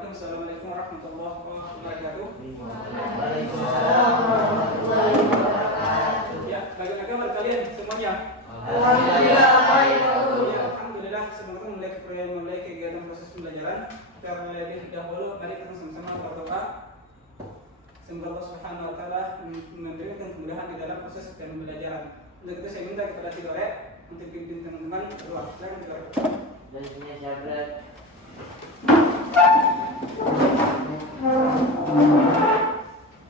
wabarakatuh. Assalamualaikum warahmatullahi wabarakatuh. Waalaikumsalam warahmatullahi wabarakatuh. Ya, bagaimana kabar kalian semuanya? Alhamdulillah baik. Ya, alhamdulillah. Semoga mulai kegiatan proses pembelajaran. Terlebih dahulu, mari kita sama-sama berdoa. Semoga Allah Subhanahu Wa Taala memberikan kemudahan di dalam proses pembelajaran. Untuk itu saya minta kepada Tidore untuk pimpin teman-teman berdoa. Silakan Tidore. Dan punya sahabat.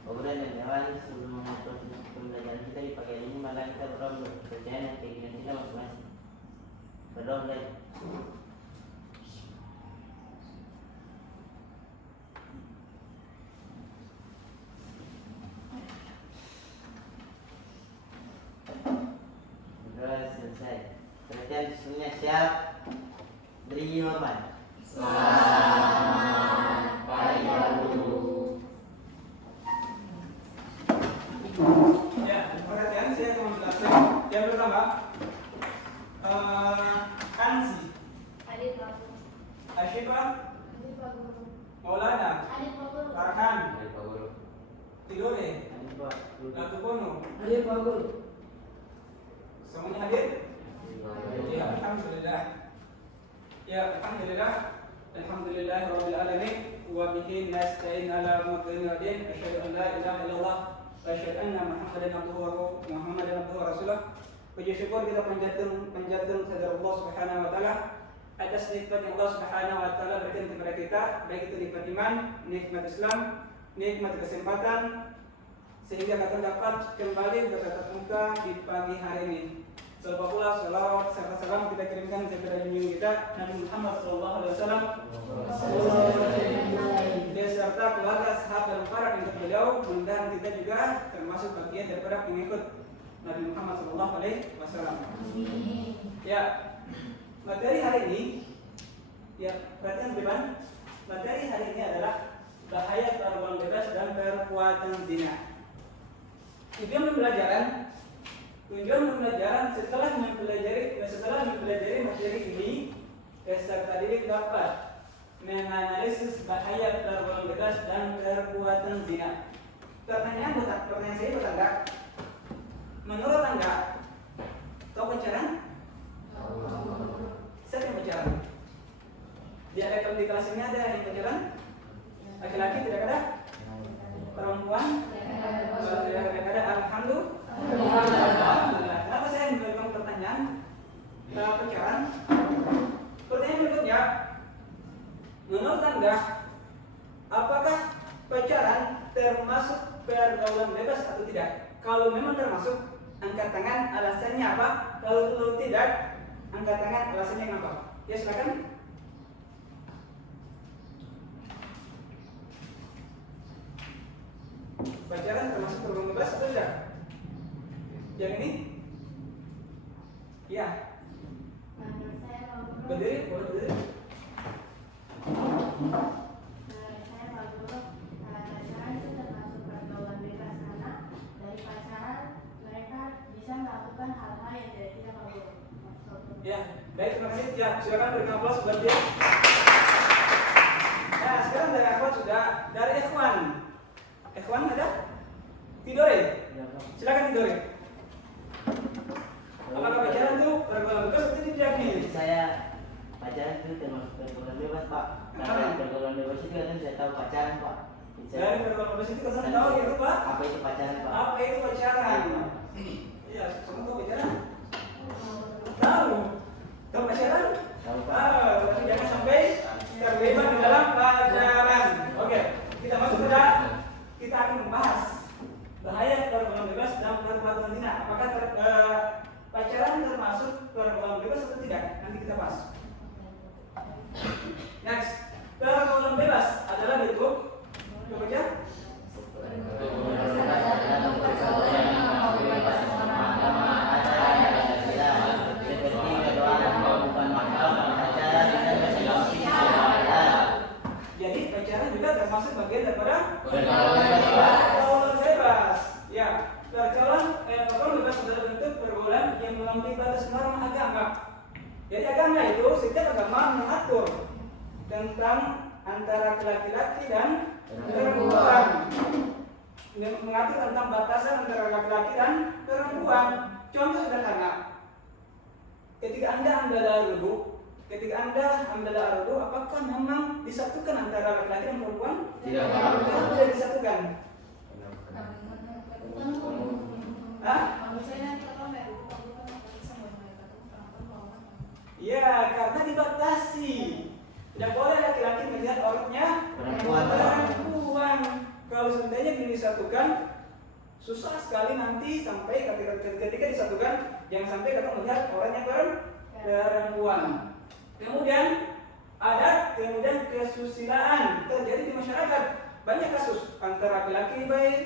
Obrolan dan hewan sebelum proses pembelajaran kita di pagi ini, malah kita berdoa berpercaya dan keinginan kita masing-masing. Berdoa guys. Berdoa selesai. Perhatian semuanya siap. Beri Muhammad. Ya, perhatian saya akan menjelaskan. Yang pertama, Ansi, Ashifa, Maulana, Farhan, Tidore, Latukono. Semuanya hadir? Ya, alhamdulillah. Ya, alhamdulillah. Alhamdulillahirabbil alamin wa bihi nasta'in ala umuri din. Asyhadu an la ilaha illallah wa asyhadu anna Muhammadan abduhu wa rasuluh. Puji syukur kita panjatkan kepada Allah Subhanahu wa taala atas nikmat yang Allah Subhanahu wa taala berikan kepada kita, baik itu nikmat iman, nikmat Islam, nikmat kesempatan sehingga kita dapat kembali bertatap muka di pagi hari ini. Salawat pula, salawat serta salam kita kirimkan kepada junjungan kita Nabi Muhammad SAW beserta keluarga, sahabat dan para pengikut beliau. Mudah-mudahan kita juga termasuk bagian daripada pengikut Nabi Muhammad SAW. Ya, materi hari ini, ya perhatian teman, materi hari ini adalah bahaya pergaulan bebas dan perbuatan zina. Tujuan pembelajaran setelah mempelajari materi ini, peserta didik dapat menganalisis bahaya pergaulan bebas dan perbuatan zina. Pertanyaan saya buat Anda, menurut Anda, tahu pacaran? Siapa yang pacaran? Di kelas ini ada yang pacaran? Laki-laki tidak ada? Perempuan? Tidak ada. Alhamdulillah. Kenapa saya memberikan pertanyaan pacaran? Pertanyaan berikutnya, menurut Anda, apakah pacaran termasuk pergaulan bebas atau tidak? Kalau memang termasuk, angkat tangan, alasannya apa? Kalau tidak, angkat tangan, alasannya apa? Ya silakan. Pacaran termasuk pergaulan bebas atau tidak? Yang ini? Ya. Berdiri, boleh berdiri. Saya menurut pacaran itu termasuk pergaulan bebas karena dari pacaran mereka bisa melakukan hal-hal yang tidak boleh. Ya, baik, terima kasih. Ya, silakan berikan aplaus buat dia. Nah, sekarang dari Ikhwan sudah, dari Ikhwan. Ikhwan ada? Tidore. Silakan Tidore. Apakah pacaran itu pergaulan bebas atau tidak nih? Saya pacaran itu termasuk pergaulan bebas, Pak. Karena pergaulan bebas itu kan saya tahu pacaran, Pak. Dari pergaulan bebas itu kesan tahu gitu, Pak? Apa itu pacaran, Pak? Apa itu pacaran? Iya, semua tahu pacaran? Tahu. Tahu pacaran? Tahu, Pak. Tapi jangan sampai terlibat di dalam pacaran. Oke, kita masuk ke kita akan membahas bahaya pergaulan bebas dan perbuatan zina. Apakah pacaran termasuk pergaulan bebas atau tidak? Nanti kita bahas. Next, pergaulan bebas adalah bentuk coba baca. Jadi pacaran juga termasuk bagian daripada pergaulan bebas. Ya, pergaulan bebas adalah bentuk pergaulan yang melampaui batas norma agama. Jadi agama itu, setiap agama mengatur tentang antara laki-laki dan perempuan. Mengatur tentang batasan antara laki-laki dan perempuan. Contoh sederhana. Ketika Anda ambil wudu, apakah memang disatukan antara laki-laki dan perempuan? Tidak. Tidak disatukan. Hah? Ya, karena dibatasi. Tidak boleh laki-laki melihat auratnya perempuan. Kalau seandainya ini disatukan, susah sekali nanti sampai ketika disatukan, jangan sampai kita melihat auratnya perempuan. Kemudian kesusilaan terjadi di masyarakat. Banyak kasus antara laki-laki baik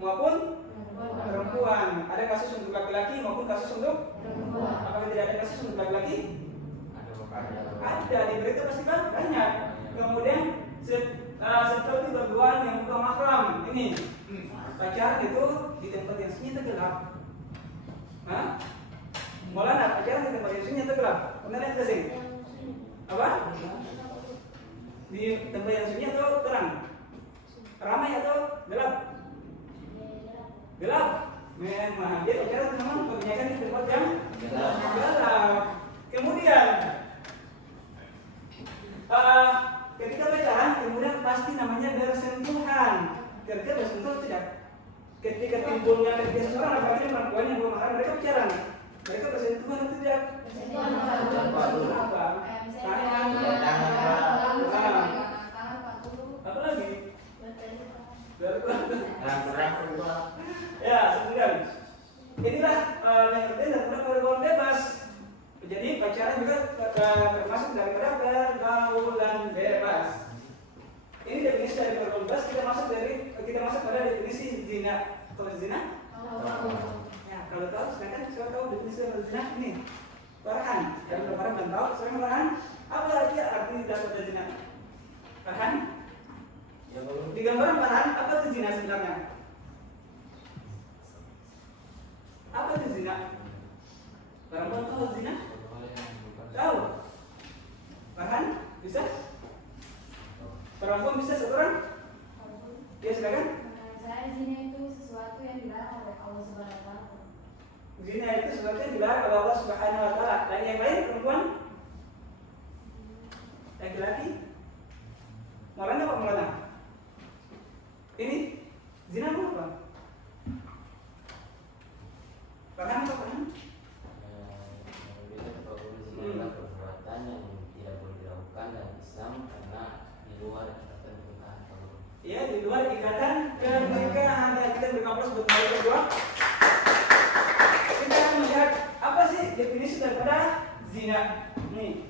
maupun perempuan. Ada kasus untuk laki-laki maupun kasus untuk perempuan. Apakah tidak ada kasus untuk laki-laki? Ada, di berita pasti banyak. Kemudian seperti berduaan yang bukan mahram. Ini pacaran itu di tempat yang sunyi atau gelap? Maulana, pacaran di tempat yang sunyi atau gelap? Pernah lihat ke sini? Apa? Di tempat yang sunyi atau terang? Ramai atau gelap? Gelap. Memang dia pacaran memang kebanyakan di tempat yang gelap. Kemudian ketika pacaran, kemudian pasti namanya bersentuhan. Kira-kira bersentuh tidak? Ketika timbulnya ketika seseorang, apalagi perempuan yang belum mahram, mereka pacaran. Mereka bersentuhan atau tidak? Apa? Tangan. Apa lagi? Ya, sebenarnya inilah yang penting dan pergaulan bebas. Jadi pacaran juga termasuk daripada pergaulan bebas. Ini definisi dari pergaulan bebas. Kita masuk pada definisi zina. Tahu zina? Ya, kalau tahu, silakan siapa tahu definisi dari zina ini? Farhan. Yang Farhan belum tahu, sekarang Farhan. Apa lagi arti dari zina? Farhan? Di gambaran Farhan, apa itu zina sebenarnya? Apa itu zina? Perempuan tahu zina? Tahu? Farhan? Bisa? Perempuan bisa seorang? Ya silakan. Saya zina itu sesuatu yang dilarang oleh Allah Subhanahu wa taala. Zina itu sesuatu yang dilarang oleh Allah Subhanahu wa taala. Dan yang lain perempuan? Laki-laki? Maulana apa Maulana? Ini zina apa? Farhan apa Farhan? Perbuatan yang tidak boleh dilakukan dalam Islam karena di luar ikatan pernikahan. Ya, di luar ikatan pernikahan. Kita berkabar sebetulnya berdua. Kita akan melihat apa sih definisi daripada zina. Nih,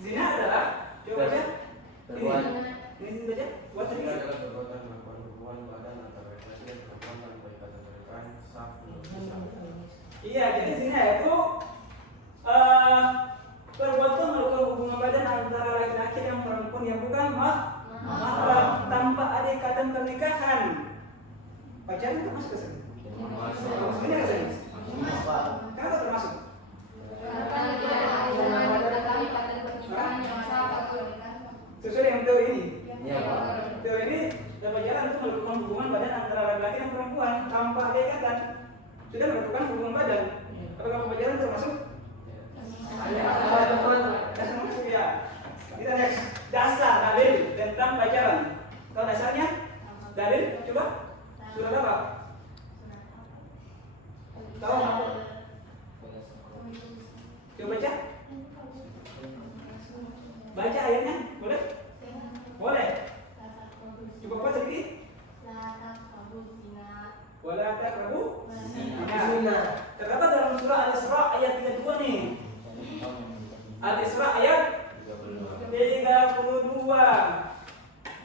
zina adalah coba baca. Ini baca. Buat tadi. Adalah perbuatan melakukan hubungan badan antara laki-laki dan perempuan tanpa ikatan pernikahan sah menurut Islam. Iya, jadi zina itu perbuatan melakukan hubungan badan antara laki-laki dan perempuan yang bukan mahram tanpa ada ikatan pernikahan. Pacaran itu masuk ke sana? Masuk ke sana? Kenapa termasuk? Sesuai dengan teori ini. Teori ini pacaran itu melakukan hubungan badan antara laki-laki dan perempuan tanpa ada ikatan. Sudah melakukan hubungan badan. Apakah pacaran termasuk? Masuk ya. Kita next. Dasar dalil tentang pacaran. Tahu dasarnya? Dalil? Coba. Surat apa? Tahu? Coba baca. Baca ayatnya, boleh? Boleh. Coba baca sedikit. Wala taqrabu zina. Terdapat dalam surah Al-Isra ayat 32 nih. Al-Isra ayat 32.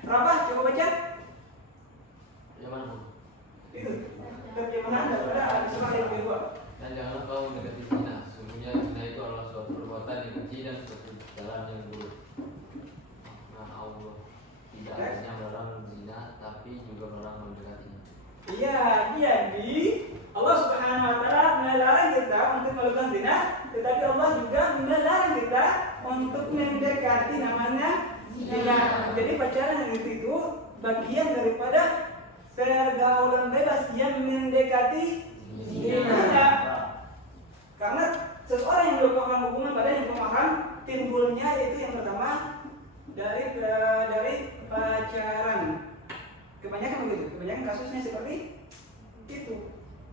Berapa? Coba baca. Yang mana? Itu terjemahan daripada Al-Isra ayat 32. Dan janganlah kau mendekati zina. Sungguhnya zina itu adalah suatu perbuatan yang keji dan suatu jalan yang buruk. Nah Allah tidak hanya melarang zina, tapi juga melarang mendekatinya. Iya, jadi Allah Subhanahu wa taala melarang kita untuk melakukan zina, tetapi Allah juga melarang kita untuk mendekati namanya zina. Jadi pacaran itu bagian daripada pergaulan bebas yang mendekati zina. Karena seseorang yang melakukan hubungan pada yang pemahaman timbulnya itu yang pertama dari pacaran. Kebanyakan begitu, kebanyakan kasusnya seperti itu.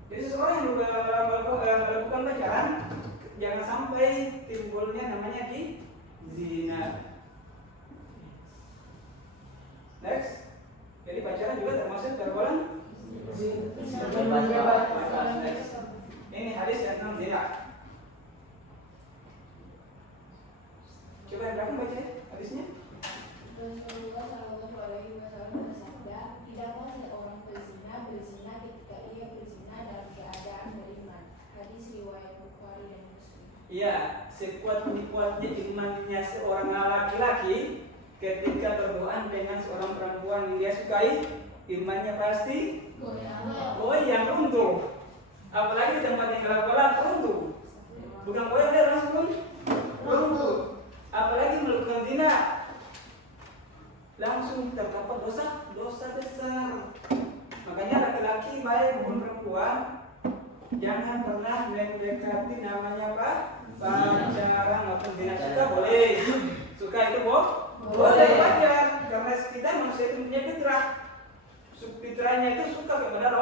Jadi seseorang yang melakukan pacaran jangan sampai timbulnya namanya di zina. Next, jadi pacaran juga termasuk pergaulan bebas. Next, ini hadis tentang zina. Coba yang belakang baca hadisnya. Rasulullah Shallallahu Alaihi Wasallam bersabda, tidaklah seorang berzina ketika ia berzina dalam keadaan beriman. Hadis riwayat Bukhari dan Muslim. Iya, sekuat-kuatnya imannya seorang laki-laki ketika berduaan dengan seorang perempuan yang dia sukai, imannya pasti goyang, runtuh. Apalagi tempat yang gelap-gelap runtuh. Bukan goyang, dia langsung runtuh. Apalagi melakukan zina, langsung terdapat dosa besar. Makanya laki-laki baik maupun perempuan jangan pernah mendekati namanya apa? Pacaran maupun zina. Suka boleh, suka itu boleh wajar, karena kita manusia itu punya fitrah. Fitrahnya itu suka kepada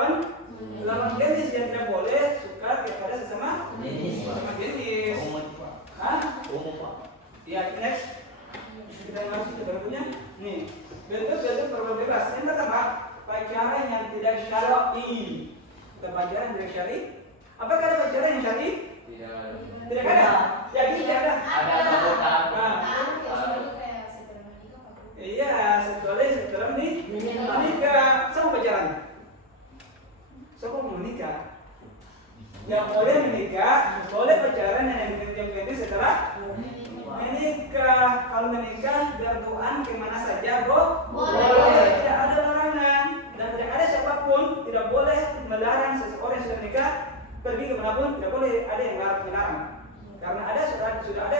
lawan jenis, yang tidak boleh suka kepada sesama jenis. Hah? Ya, next. Kita masuk ke berikutnya. Nih, bentuk-bentuk pergaulan bebas. Yang pertama, pacaran yang tidak syar'i. Pacaran tidak syar'i. Apakah ada pacaran yang syar'i? Tidak ada. Jadi tidak ada. Iya, setelah menikah. Sama pacaran. Siapa mau menikah? Yang boleh menikah, boleh pacaran yang penting setelah menikah. Kalau menikah berduaan kemana saja, boleh. Tidak ada larangan dan tidak ada siapapun tidak boleh melarang seseorang yang sudah menikah pergi kemanapun. Tidak boleh ada yang melarang. Karena sudah ada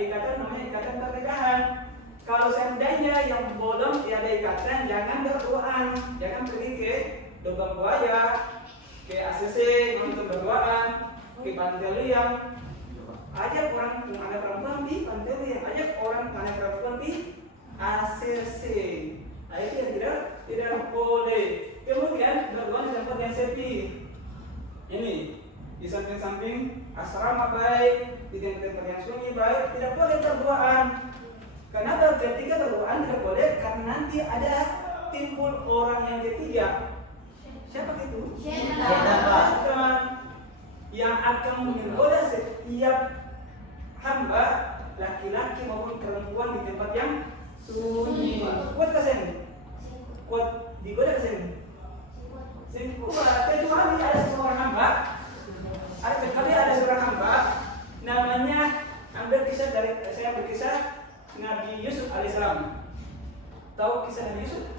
ikatan namanya ikatan pernikahan. Kalau seandainya yang belum ada ikatan, jangan berduaan, jangan pergi ke Lubang Buaya, ke ACC untuk berduaan, ke Pantai Liang. Ajak orang mana perempuan di Pantai Liang, ajak orang mana perempuan di ACC. Itu yang tidak boleh. Kemudian berduaan di tempat yang sepi. Ini di samping-samping asrama baik, di tempat yang sunyi baik, tidak boleh berduaan. Kenapa ketika berduaan tidak boleh? Karena nanti ada timbul orang yang ketiga. Siapa itu? Syaitan yang akan menggoda setiap hamba, laki-laki maupun perempuan di tempat yang sunyi. Kuat ke sini? Kuat digoda ke sini? Sini kuat. Kecuali ada seorang hamba, namanya ambil kisah dari saya berkisah Nabi Yusuf alaihissalam. Tahu kisah Nabi Yusuf?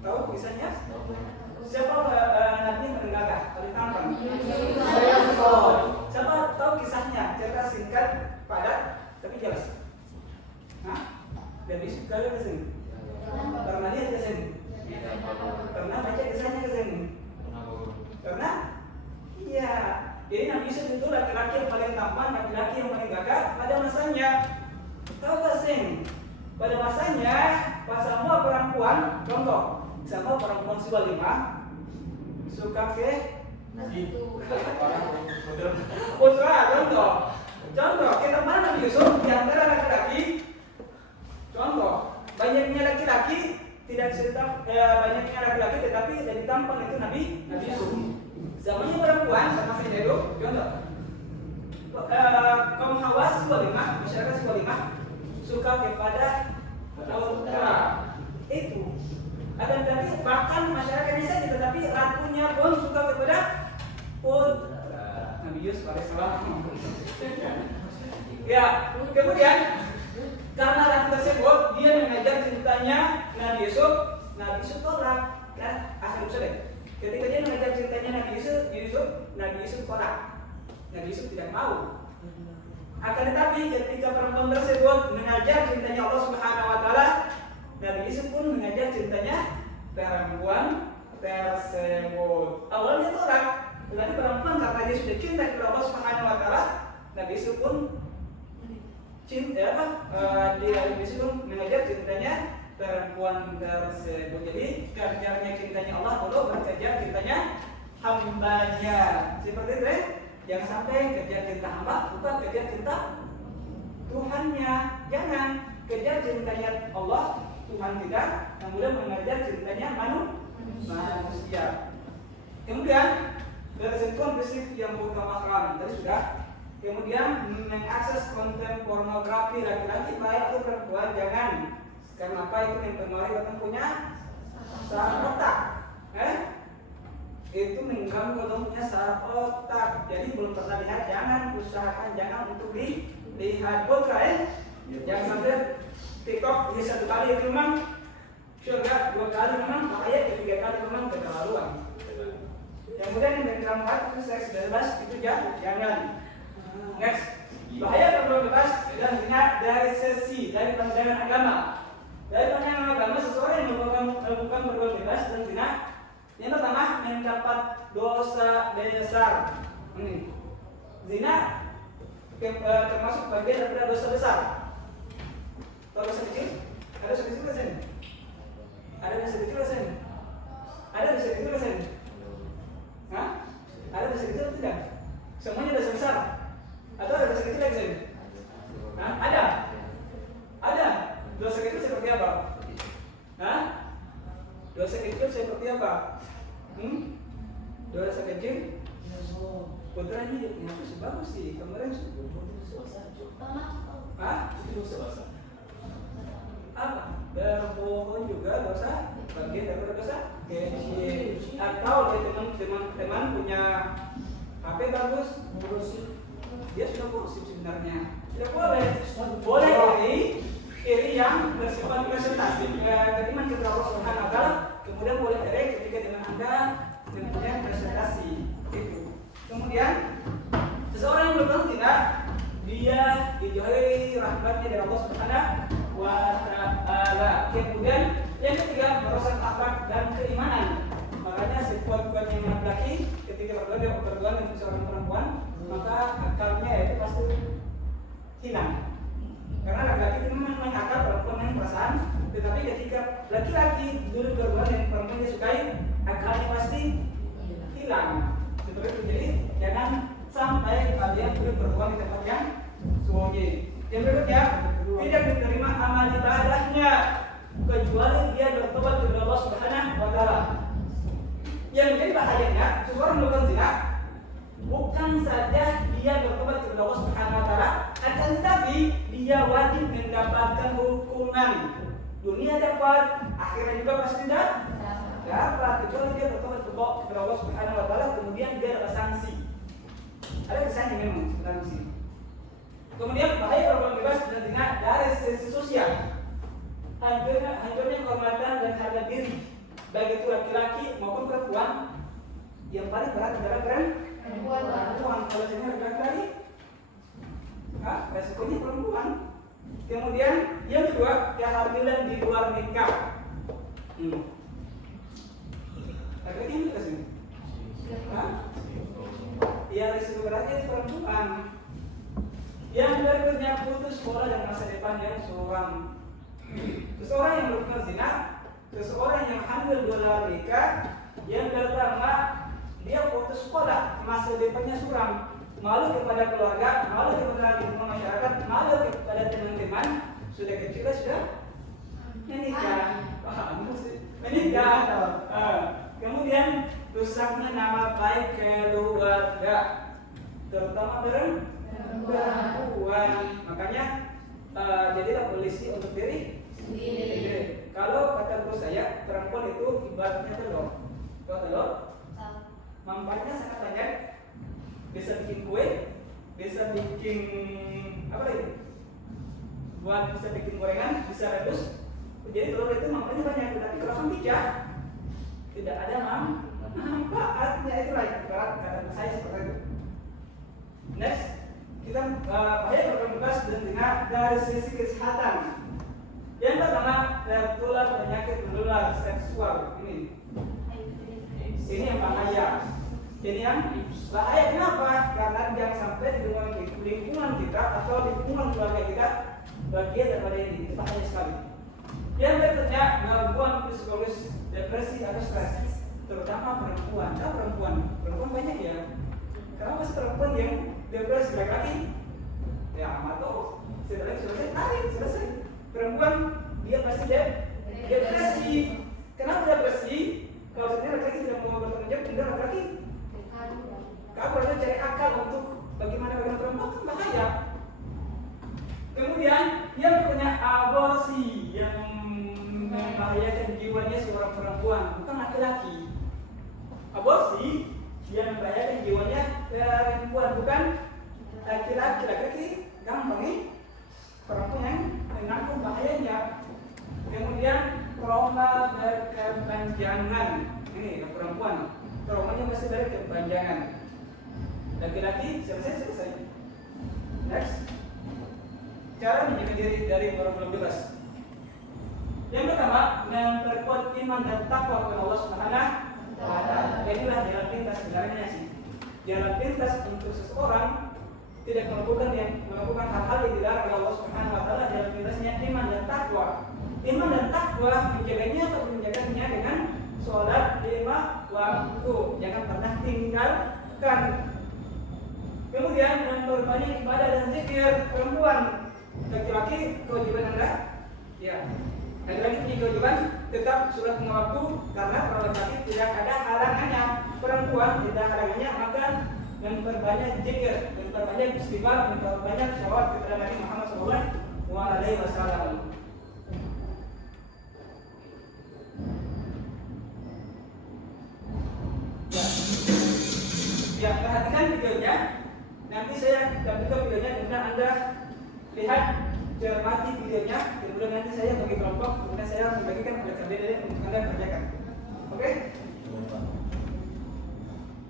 Tahu kisahnya? Siapa Nabi yang menenggakah? Paling tampan? Siapa tahu kisahnya? Cerita singkat, padat, tapi jelas. Nabi Yusuf kalian ke sini? Pernah lihat ke sini? Pernah baca kisahnya ke sini? Karena iya. Jadi Nabi Yusuf itu laki-laki yang paling tampan, laki-laki yang paling gagah pada masanya. Tahu gak sih? Pada masanya, pas semua perempuan, contoh, sama perempuan Suwalimah suka ke putra, contoh, kita mana Nabi Yusuf di antara laki-laki? Contoh, banyaknya laki-laki tidak cerita, banyaknya laki-laki tetapi jadi tampan itu Nabi Yusuf. Zamannya perempuan sama saja itu, contoh, kaum Hawa Suwalimah, masyarakat Suwalimah suka kepada putra itu. Akan tetapi bahkan masyarakatnya saja, tetapi ratunya pun suka kepada putra Nabi Yusuf alaihissalam. Ya, kemudian karena ratu tersebut dia mengajar cintanya Nabi Yusuf tolak. Akhir sudah. Ketika dia mengajar cintanya Nabi Yusuf tolak. Nabi Yusuf tidak mau. Akan tetapi ketika perempuan tersebut mengajar cintanya Allah Subhanahu wa taala, Nabi Yusuf pun mengajar cintanya perempuan tersebut. Awalnya tolak, tetapi perempuan karena dia sudah cinta kepada Allah Subhanahu wa taala, Nabi Yusuf pun Nabi Yusuf pun mengajar cintanya perempuan tersebut. Jadi kerjanya cintanya Allah dulu berkejar cintanya hambanya. Seperti itu ya. Jangan sampai kejar cinta hamba bukan kejar cinta Tuhannya. Jangan kejar cintanya Allah, Tuhan tidak, kemudian mengajar cintanya manusia. Kemudian bersentuhan fisik yang bukan mahram tadi sudah. Kemudian mengakses konten pornografi laki-laki baik atau perempuan jangan. Karena apa? Itu mempengaruhi otak punya saraf otak. Itu mengganggu otaknya saraf otak. Jadi belum pernah lihat, jangan usahakan jangan untuk dilihat putra Jangan sampai TikTok ini 1 kali memang surga, 2 kali memang bahaya, 3 kali memang keterlaluan. Kemudian yang mengganggu hati itu seks bebas itu jangan. Next, bahaya kalau bebas dan zina dari pandangan agama. Dari pandangan agama seseorang yang melakukan berbuat bebas dan zina yang pertama mendapat dosa besar. Zina termasuk bagian daripada dosa besar. Kalau dosa kecil? Ada dosa kecil kan? Ada dosa kecil kan? Ada dosa kecil kan? Hah? Ada dosa kecil atau tidak? Semuanya dosa besar. Atau ada dosa kecil lagi? Hah? Ada? Ada. Dosa kecil seperti apa? Hah? Dosa kecil seperti apa? Dosa kecil? Putra ini ngaku sih bagus sih. Kemarin hah? Itu dosa besar. Apa? Berbohong juga dosa bagian daripada dosa kecil. Atau teman punya HP bagus, dia sudah kursi sebenarnya. Tidak boleh iri yang bersifat presentasi. Keiman kepada Allah Subhanahu wa taala, kemudian boleh iri ketika dengan Anda mempunyai presentasi. Itu. Kemudian seseorang yang berbuat zina, dia dijauhi rahmatnya dari Allah Subhanahu wa taala. Kemudian yang ketiga merusak akhlak dan keimanan. Makanya sekuat-kuatnya laki-laki ketika berduaan dengan seorang perempuan, maka akalnya itu pasti hilang. Karena laki-laki itu memang akal, perempuan yang perasaan. Tetapi ketika laki-laki dulu berduaan dengan perempuan yang sukai, akalnya pasti hilang. Seperti itu. Jadi jangan sampai kalian dulu berduaan di tempat yang sunyi. Yang berikutnya, tidak diterima amal ibadahnya kecuali dia bertobat kepada Allah Subhanahu wa taala. Yang menjadi bahayanya, seseorang melakukan zina bukan saja dia bertobat kepada Allah Subhanahu wa taala, akan tetapi dia wajib mendapatkan hukuman. Dunia dapat, akhirnya juga pasti dapat kecuali dia bertobat kepada Allah Subhanahu wa taala, kemudian dia dapat sanksi. Ada kesannya memang sanksi. Kemudian bahaya perbuatan bebas dan zina dari sisi sosial. Hancurnya kehormatan dan harga diri baik itu laki-laki maupun perempuan. Yang paling berat adalah perempuan. Kalau zina laki-laki, resikonya perempuan. Kemudian yang kedua, kehamilan di luar nikah. Laki-laki yang ke sini. Ya risiko beratnya itu perempuan. Yang berikutnya putus sekolah dan masa depan yang suram. Seseorang yang melakukan zina, seseorang yang hamil di luar nikah, yang pertama dia putus sekolah, masa depannya suram, malu kepada keluarga, malu kepada lingkungan masyarakat, malu kepada teman-teman, sudah kecil sudah menikah. Kemudian rusaknya nama baik keluarga, terutama perempuan. Makanya jadilah polisi untuk diri sendiri. Kalau kata guru saya, perempuan itu ibaratnya telur. Kalau telur, manfaatnya sangat banyak. Bisa bikin kue, bisa bikin apa lagi? Bisa bikin gorengan, bisa rebus. Jadi telur itu manfaatnya banyak. Tapi kalau kamu bijak, tidak ada manfaatnya. Itulah ibarat kata saya seperti itu. Next. kita bahaya berkembang dan zina dari sisi kesehatan. Yang pertama, tertular penyakit menular seksual ini. Ini yang bahaya. Ini yang bahaya kenapa? Karena jangan sampai di lingkungan kita atau lingkungan keluarga kita bagian daripada ini. Itu bahaya sekali. Yang berikutnya, gangguan psikologis, depresi atau stres, terutama perempuan. Nah, perempuan banyak ya. Kenapa sih perempuan yang depresi? Laki-laki ya atau selesai. Perempuan dia pasti depresi. Kenapa depresi? Kalau sendiri laki-laki tidak mau bertanggung jawab, tidak laki-laki kabur aja cari akal untuk bagaimana perempuan kan bahaya. Kemudian yang punya aborsi yang membahayakan jiwanya seorang perempuan, bukan laki-laki. Aborsi yang membahayakan jiwanya perempuan, bukan laki-laki. Laki-laki gampang nih, perempuan yang mengaku bahayanya. Kemudian trauma berkepanjangan, ini perempuan traumanya masih berkepanjangan. Laki-laki selesai. Next, cara menjaga diri dari orang-orang bebas. Yang pertama, memperkuat iman dan takwa kepada Allah Subhanahu wa Ta'ala. Inilah jalan pintas sebenarnya sih. Jalan pintas untuk seseorang tidak melakukan hal-hal yang dilarang oleh Allah Subhanahu wa Ta'ala. Jalan pintasnya iman dan takwa. Iman dan takwa menjaganya atau menjaganya dengan sholat 5 waktu. Jangan pernah tinggalkan. Kemudian memperbanyak ibadah dan zikir. Perempuan, laki-laki kewajiban Anda ya. Laki-laki punya kewajiban tetap sholat 5 waktu karena kalau laki-laki tidak ada halangannya. Perempuan tidak halangannya, maka memperbanyak zikir, memperbanyak istighfar, memperbanyak sholawat kepada Nabi Muhammad SAW. Ya, perhatikan videonya. Nanti saya akan buka videonya, kemudian Anda lihat, cermati videonya, kemudian nanti saya bagi kelompok, kemudian saya membagikan oleh kalian untuk Anda kerjakan. Oke?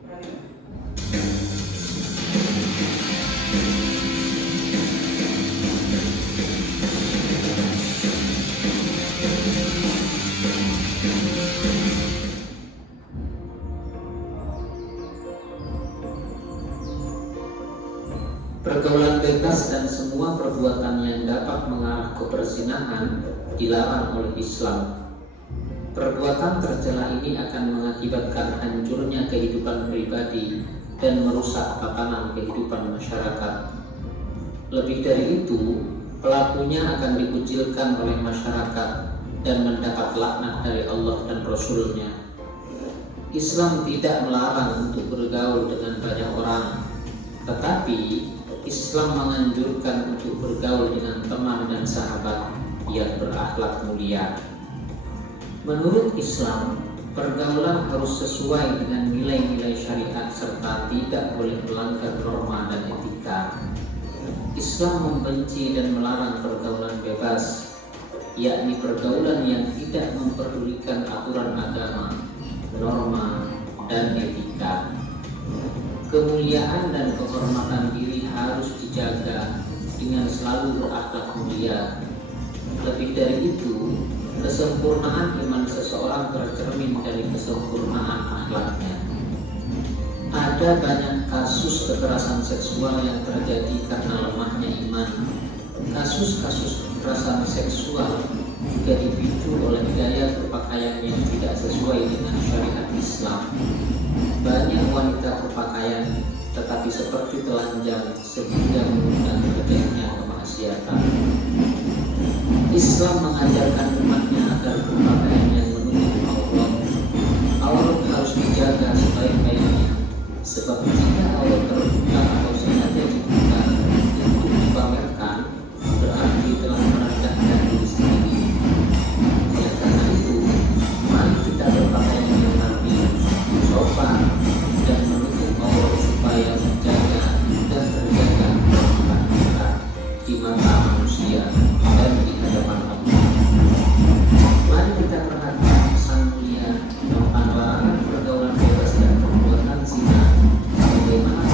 Perhatikan. Pergaulan bebas dan semua perbuatan yang dapat mengarah ke perzinahan dilarang oleh Islam. Perbuatan tercela ini akan mengakibatkan hancurnya kehidupan pribadi dan merusak tatanan kehidupan masyarakat. Lebih dari itu, pelakunya akan dikucilkan oleh masyarakat dan mendapat laknat dari Allah dan Rasul-Nya. Islam tidak melarang untuk bergaul dengan banyak orang, tetapi Islam menganjurkan untuk bergaul dengan teman dan sahabat yang berakhlak mulia. Menurut Islam, pergaulan harus sesuai dengan nilai-nilai syariat serta tidak boleh melanggar norma dan etika. Islam membenci dan melarang pergaulan bebas, yakni pergaulan yang tidak memperdulikan aturan agama, norma, dan etika. Kemuliaan dan kehormatan diri harus dijaga dengan selalu berakhlak mulia. Lebih dari itu, kesempurnaan iman seseorang tercermin dari kesempurnaan akhlaknya. Ada banyak kasus kekerasan seksual yang terjadi karena lemahnya iman. Kasus-kasus kekerasan seksual juga dipicu oleh gaya berpakaian yang tidak sesuai dengan syariat Islam. Banyak wanita berpakaian tetapi seperti telanjang sehingga mengundang terjadinya kemaksiatan. Islam mengajarkan umatnya agar berpakaian yang menutup aurat. Aurat harus dijaga sebaik-baiknya, sebab jika aurat terbuka atau sengaja dibuka untuk dipamerkan, berarti telah merendahkan diri sendiri. Oleh karena itu, mari kita berpakaian yang rapi, sopan, dan menutup aurat supaya menjaga dan terjaga kehormatan kita di mata manusia dan di hadapan Allah. Mari kita perhatikan pesan mulia tentang larangan pergaulan bebas dan perbuatan zina, bagaimana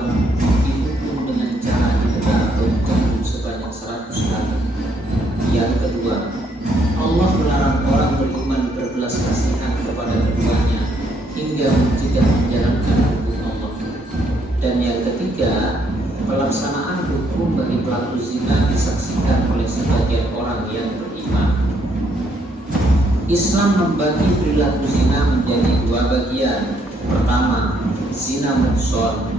perempuan dihukum dengan cara didera atau dicambuk sebanyak 100 kali. Yang kedua, Allah melarang orang beriman berbelas kasihan kepada keduanya hingga mencegah menjalankan hukum Allah. Dan yang ketiga, pelaksanaan hukum bagi pelaku zina disaksikan oleh sebagian orang yang beriman. Islam membagi perilaku zina menjadi dua bagian. Pertama, zina muhsan,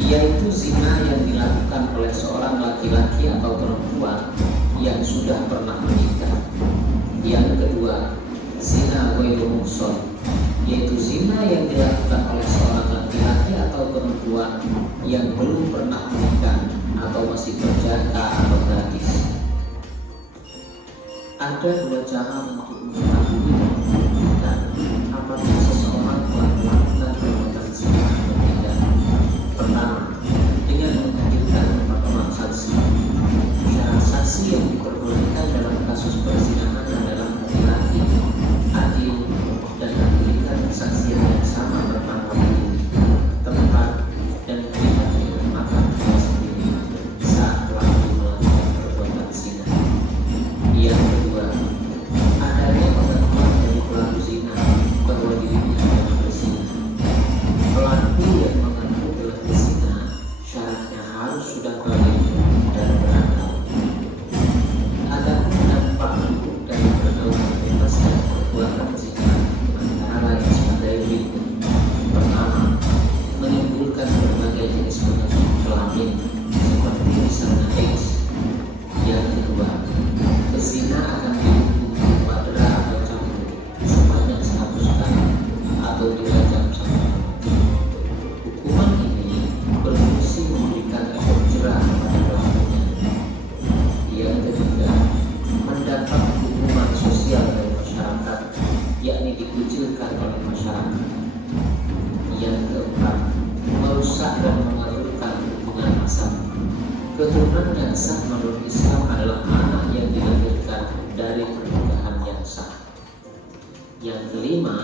yaitu zina yang dilakukan oleh seorang laki-laki atau perempuan yang sudah pernah menikah. Yang kedua, zina ghairu muhsan, yaitu zina yang dilakukan oleh seorang laki-laki atau perempuan yang belum pernah menikah atau masih berjaka atau gadis. Ada dua cara untuk mengetahui dan membuktikan apakah seseorang telah melakukan perbuatan zina atau tidak. Pertama, dengan menghadirkan 4 orang saksi. Syarat saksi yang diperbolehkan dalam kasus perzinahan adalah laki-laki, adil, dan memberikan kesaksian yang sama bermanfaat tinggi, tempat, dan melihat dengan mata sendiri saat pelaku melakukan perbuatan zina. Yang kedua, adanya pengakuan dari pelaku zina bahwa dirinya telah berzina. Pelaku yang mengaku telah berzina syaratnya harus sudah balik dan berakal. Adapun dampak buruk dari pergaulan bebas dan perbuatan zina antara lain sebagai berikut. Pertama, menimbulkan berbagai jenis penyakit kelamin seperti misalnya AIDS. Yang kedua, pezina akan dihukum madera atau cambuk sebanyak 100 kali atau dirajam sampai mati. Hukuman ini berfungsi memberikan efek jerah pada pelakunya. Yang ketiga, mendapat hukuman sosial dari masyarakat, yakni dikucilkan oleh masyarakat. Yang keempat, merusak dan mengaburkan hubungan asal. Keturunan yang sah menurut Islam adalah anak yang dilahirkan dari pernikahan yang sah. Yang kelima,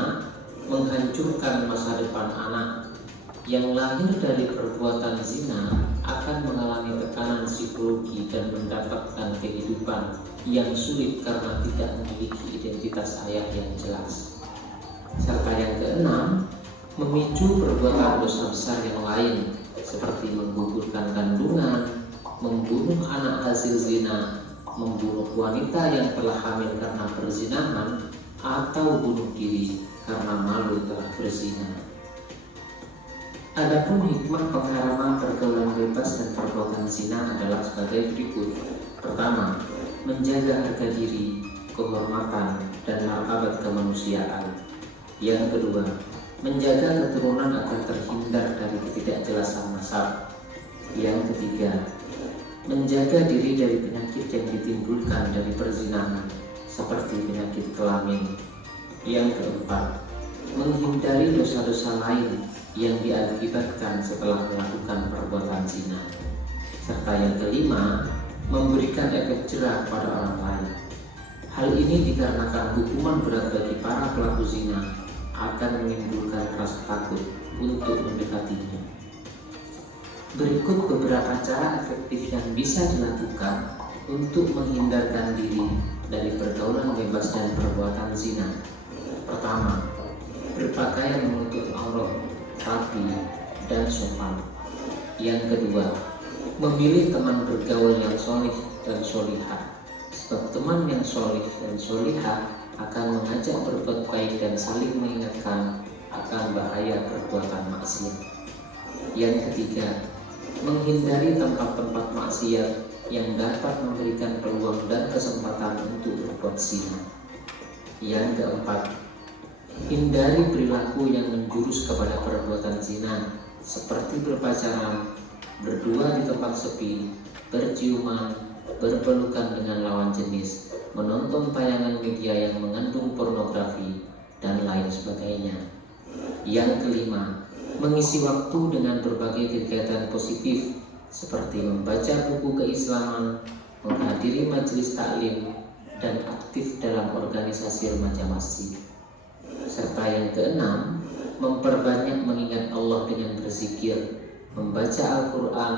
menghancurkan masa depan anak. Yang lahir dari perbuatan zina akan mengalami tekanan psikologi dan mendapatkan kehidupan yang sulit karena tidak memiliki identitas ayah yang jelas. Serta yang keenam, memicu perbuatan dosa besar yang lain seperti menggugurkan kandungan, membunuh anak hasil zina, membunuh wanita yang telah hamil karena perzinahan, atau bunuh diri karena malu telah berzina. Adapun hikmah pengharaman pergaulan bebas dan perbuatan zina adalah sebagai berikut. Pertama, menjaga harga diri, kehormatan, dan martabat kemanusiaan. Yang kedua, menjaga keturunan agar terhindar dari ketidakjelasan nasab. Yang ketiga, menjaga diri dari penyakit yang ditimbulkan dari perzinahan seperti penyakit kelamin. Yang keempat, menghindari dosa-dosa lain yang diakibatkan setelah melakukan perbuatan zina. Serta yang kelima, memberikan efek jerah pada orang lain. Hal ini dikarenakan hukuman berat bagi para pelaku zina akan menimbulkan rasa takut untuk mendekatinya. Berikut beberapa cara efektif yang bisa dilakukan untuk menghindarkan diri dari pergaulan bebas dan perbuatan zina. Pertama, berpakaian menutup aurat, rapi, dan sopan. Yang kedua, memilih teman bergaul yang solih dan solihah. Sebab teman yang solih dan solihah akan mengajak berbuat baik dan saling mengingatkan akan bahaya perbuatan maksiat. Yang ketiga, menghindari tempat-tempat maksiat yang dapat memberikan peluang dan kesempatan untuk berbuat zina. Yang keempat, hindari perilaku yang menjurus kepada perbuatan zina seperti berpacaran, berdua di tempat sepi, berciuman, berpelukan dengan lawan jenis, menonton tayangan media yang mengandung pornografi, dan lain sebagainya. Yang kelima, mengisi waktu dengan berbagai kegiatan positif seperti membaca buku keislaman, menghadiri majelis taklim, dan aktif dalam organisasi remaja masjid. Serta yang keenam, memperbanyak mengingat Allah dengan berzikir, membaca Al-Quran,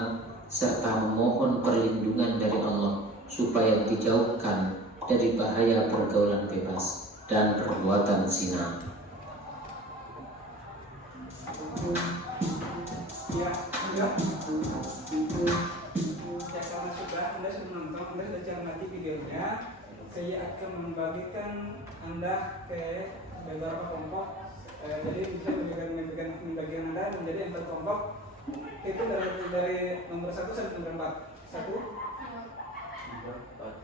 serta memohon perlindungan dari Allah supaya dijauhkan dari bahaya pergaulan bebas dan perbuatan zina. Ya, ya. Ya, karena sudah Anda sudah menonton, Anda sudah cermati videonya, saya akan membagikan Anda ke beberapa kelompok. Jadi bisa membagikan Anda menjadi 4 kelompok. Itu dari nomor 1 sampai nomor 4. 1, 4.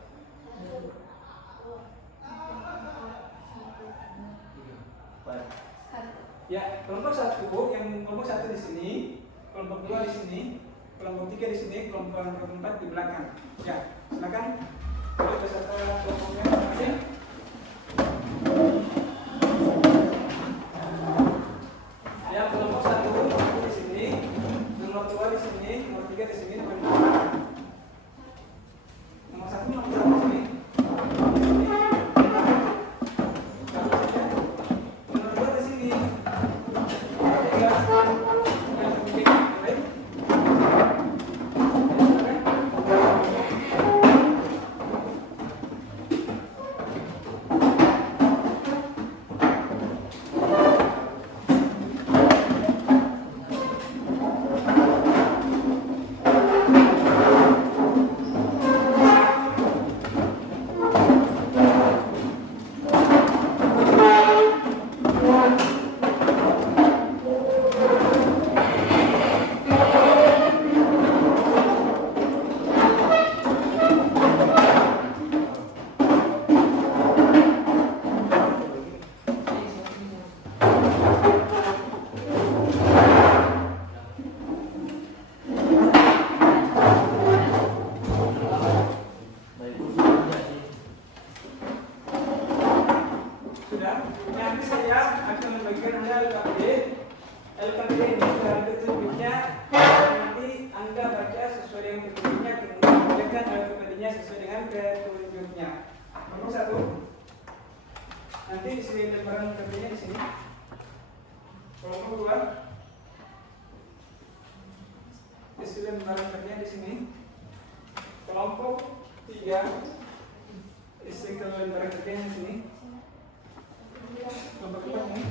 ya, kelompok 1 yang kelompok 1 di sini, kelompok 2 di sini, kelompok 3 di sini, kelompok 4 di belakang. Ya, silakan untuk beserta kelompoknya masing-masing. Ya, kelompok 1 di sini, nomor 2 di sini, nomor 3 di sini, nomor 1 nomor 1 di sini. Nanti saya akan membagikan Anda LKPD. LKPD ini sudah ada petunjuknya. Nanti Anda baca sesuai dengan petunjuknya, kemudian bacakan LKPD-nya sesuai dengan petunjuknya. Nomor 1. Nanti di sini lembaran LKPD-nya di sini. Kelompok 2. Di sini lembaran LKPD-nya di sini. Kelompok 3. Isi lembaran LKPD-nya di sini. Kelompok 4 ini.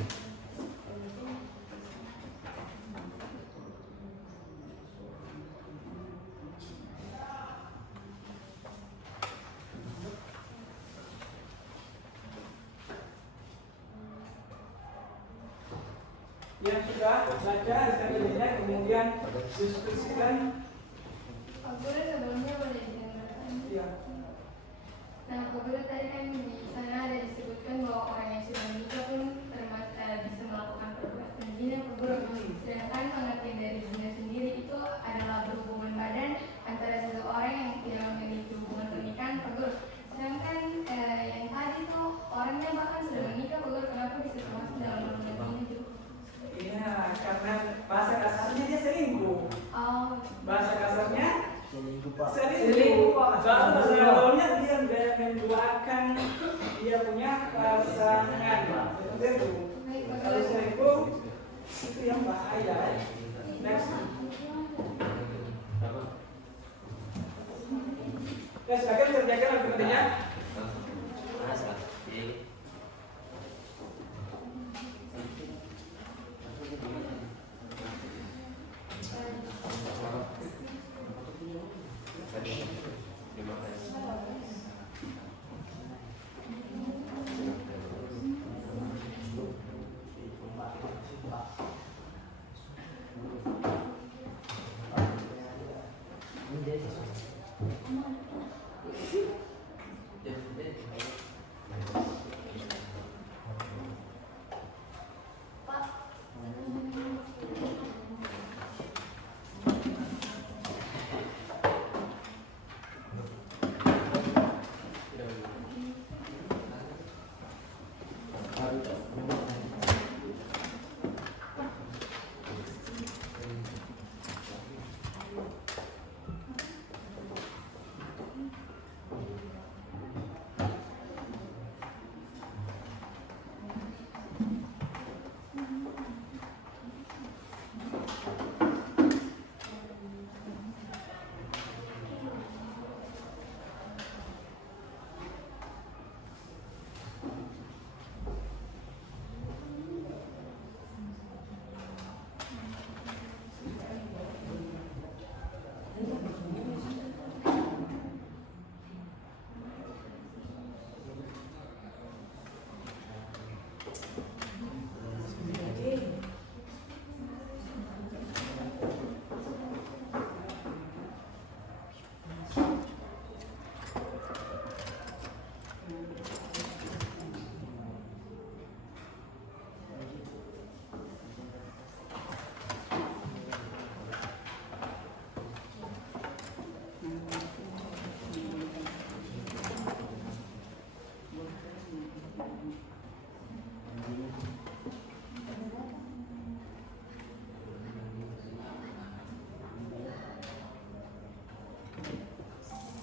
Yang sudah baca SKPD-nya kemudian diskusikan. Apabila sebelumnya boleh didengarkan. Iya. Nah, apabila tadi kan di sana ada disebutkan bahwa orang yang sudah menikah pun bisa melakukan perbuatan zina, sedangkan pengertian dari zina sendiri itu adalah berhubungan badan antara seseorang yang tidak memiliki hubungan pernikahan, sedangkan yang tadi tuh orangnya bahkan sudah menikah, kenapa bisa termasuk dalam hubungan ini tuh? Iya, karena bahasa kasarnya dia selingkuh. Oh. Bahasa kasarnya Selingkuh, Pak. selingkuh. Bahasa gaulnya dia menduakan dia punya pasangan. Itu. Kalau selingkuh itu yang bahaya. Next. Ya, silakan kerjakan LKPD-nya.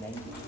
lain.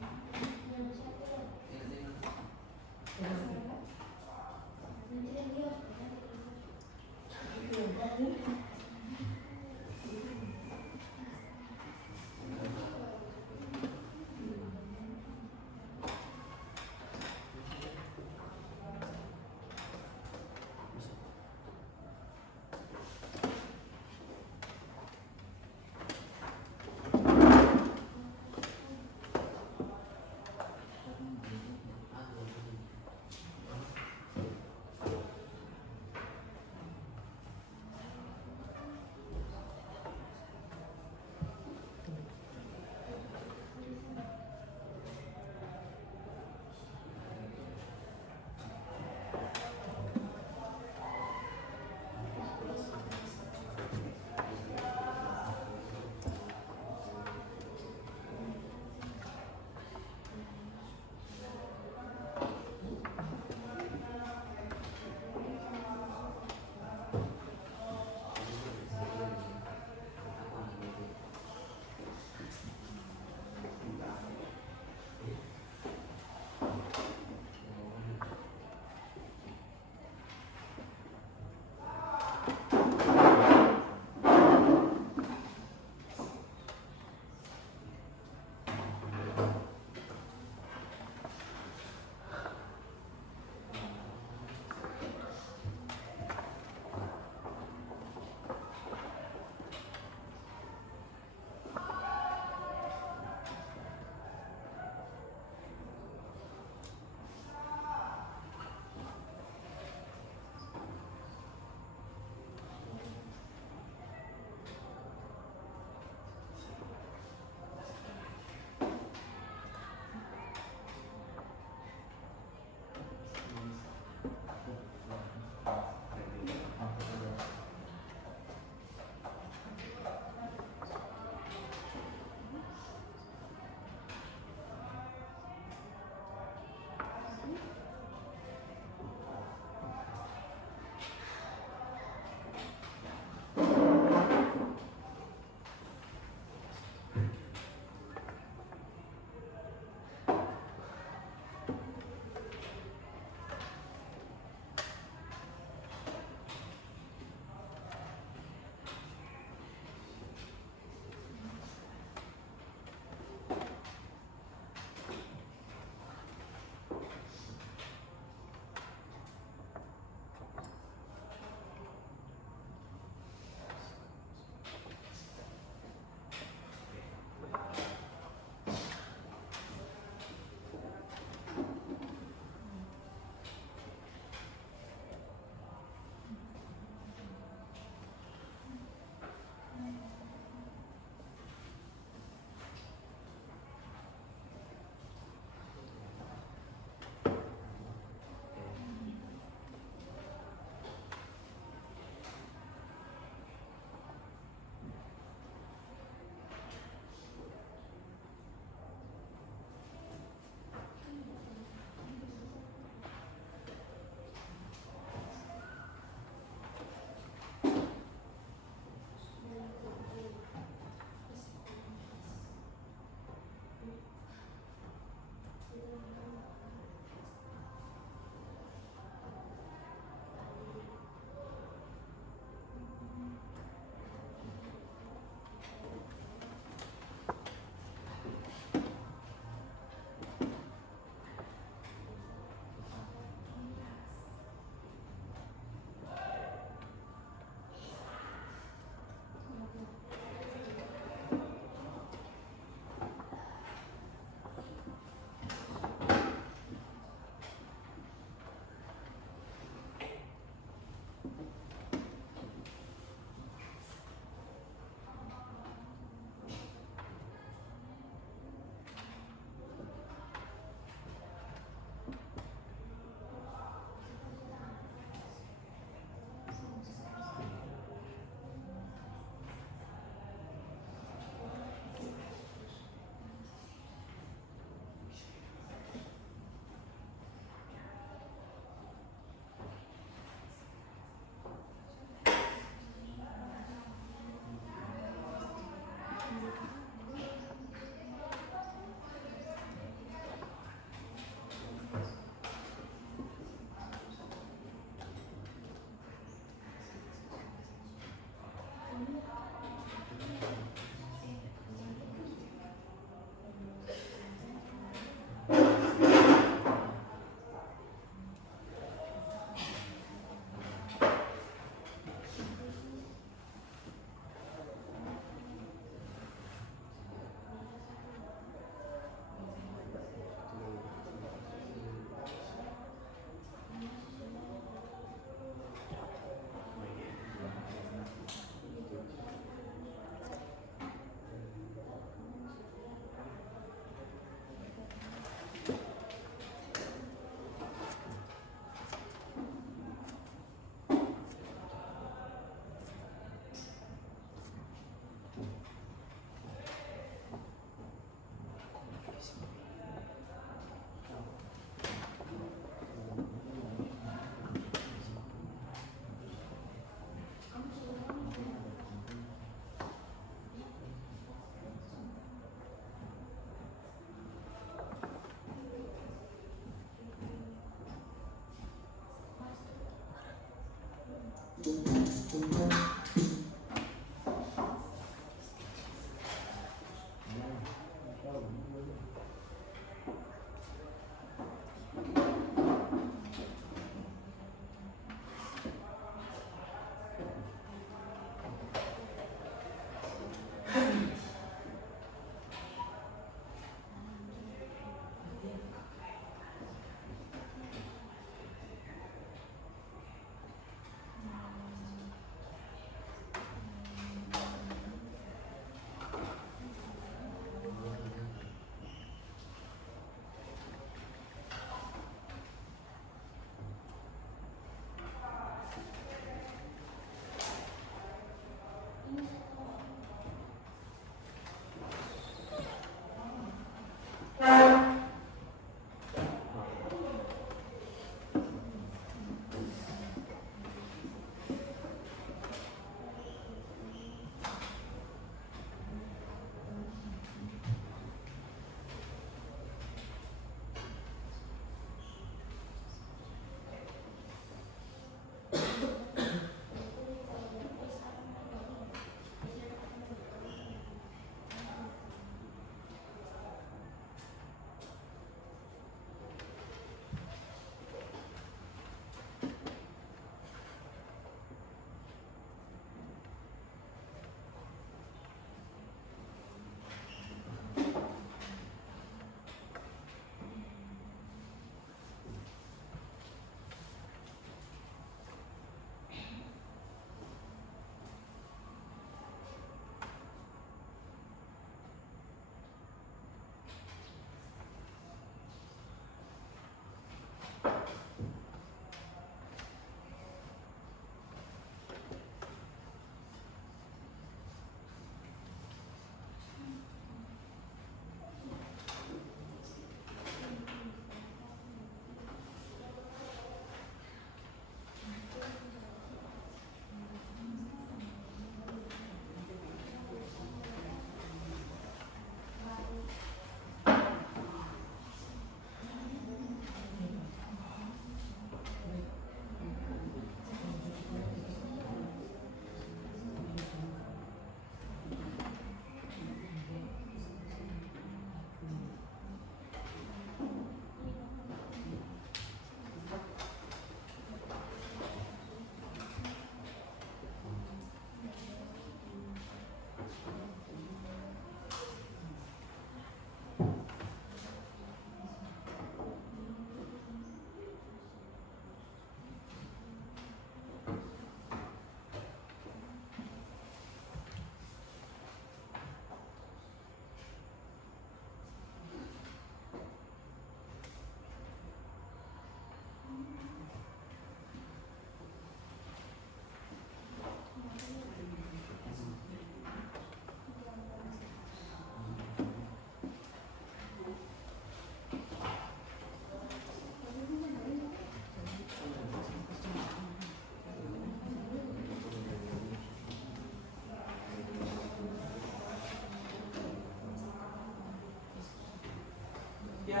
Ya,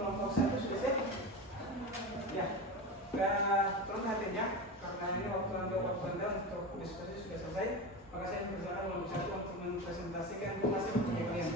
kelompok satu sudah siap? Ya, tolong perhatian ya, karena ini waktu Anda untuk diskusi sudah selesai, maka saya bersilakan kelompok satu untuk mempresentasikan hasil kerja kalian.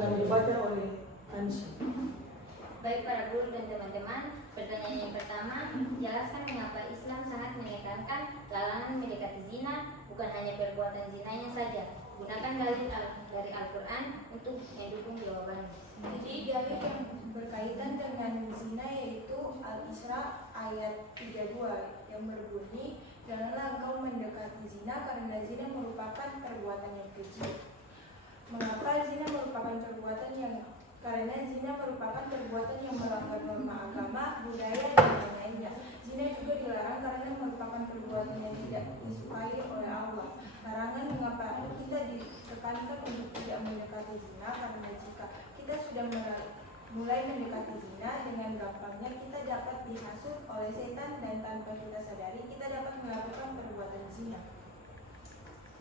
akan dibaca oleh Hansi. Baik para guru dan teman-teman, pertanyaan yang pertama, jelaskan mengapa Islam sangat menekankan larangan mendekati zina, bukan hanya perbuatan zinanya saja. Gunakan dalil dari Al-Quran untuk mendukung jawabannya. Jadi dalil yang berkaitan dengan zina yaitu Al-Isra ayat 32 yang berbunyi, janganlah engkau mendekati zina karena zina merupakan perbuatan yang keji. Mengapa zina merupakan perbuatan yang karena zina merupakan perbuatan yang melanggar norma agama, budaya, dan lain-lainnya. Zina juga dilarang karena merupakan perbuatan yang tidak disukai oleh Allah. Larangan mengapa kita ditekankan untuk tidak mendekati zina karena jika kita sudah mulai mendekati zina, dengan gampangnya kita dapat dihasut oleh setan dan tanpa kita sadari kita dapat melakukan perbuatan zina.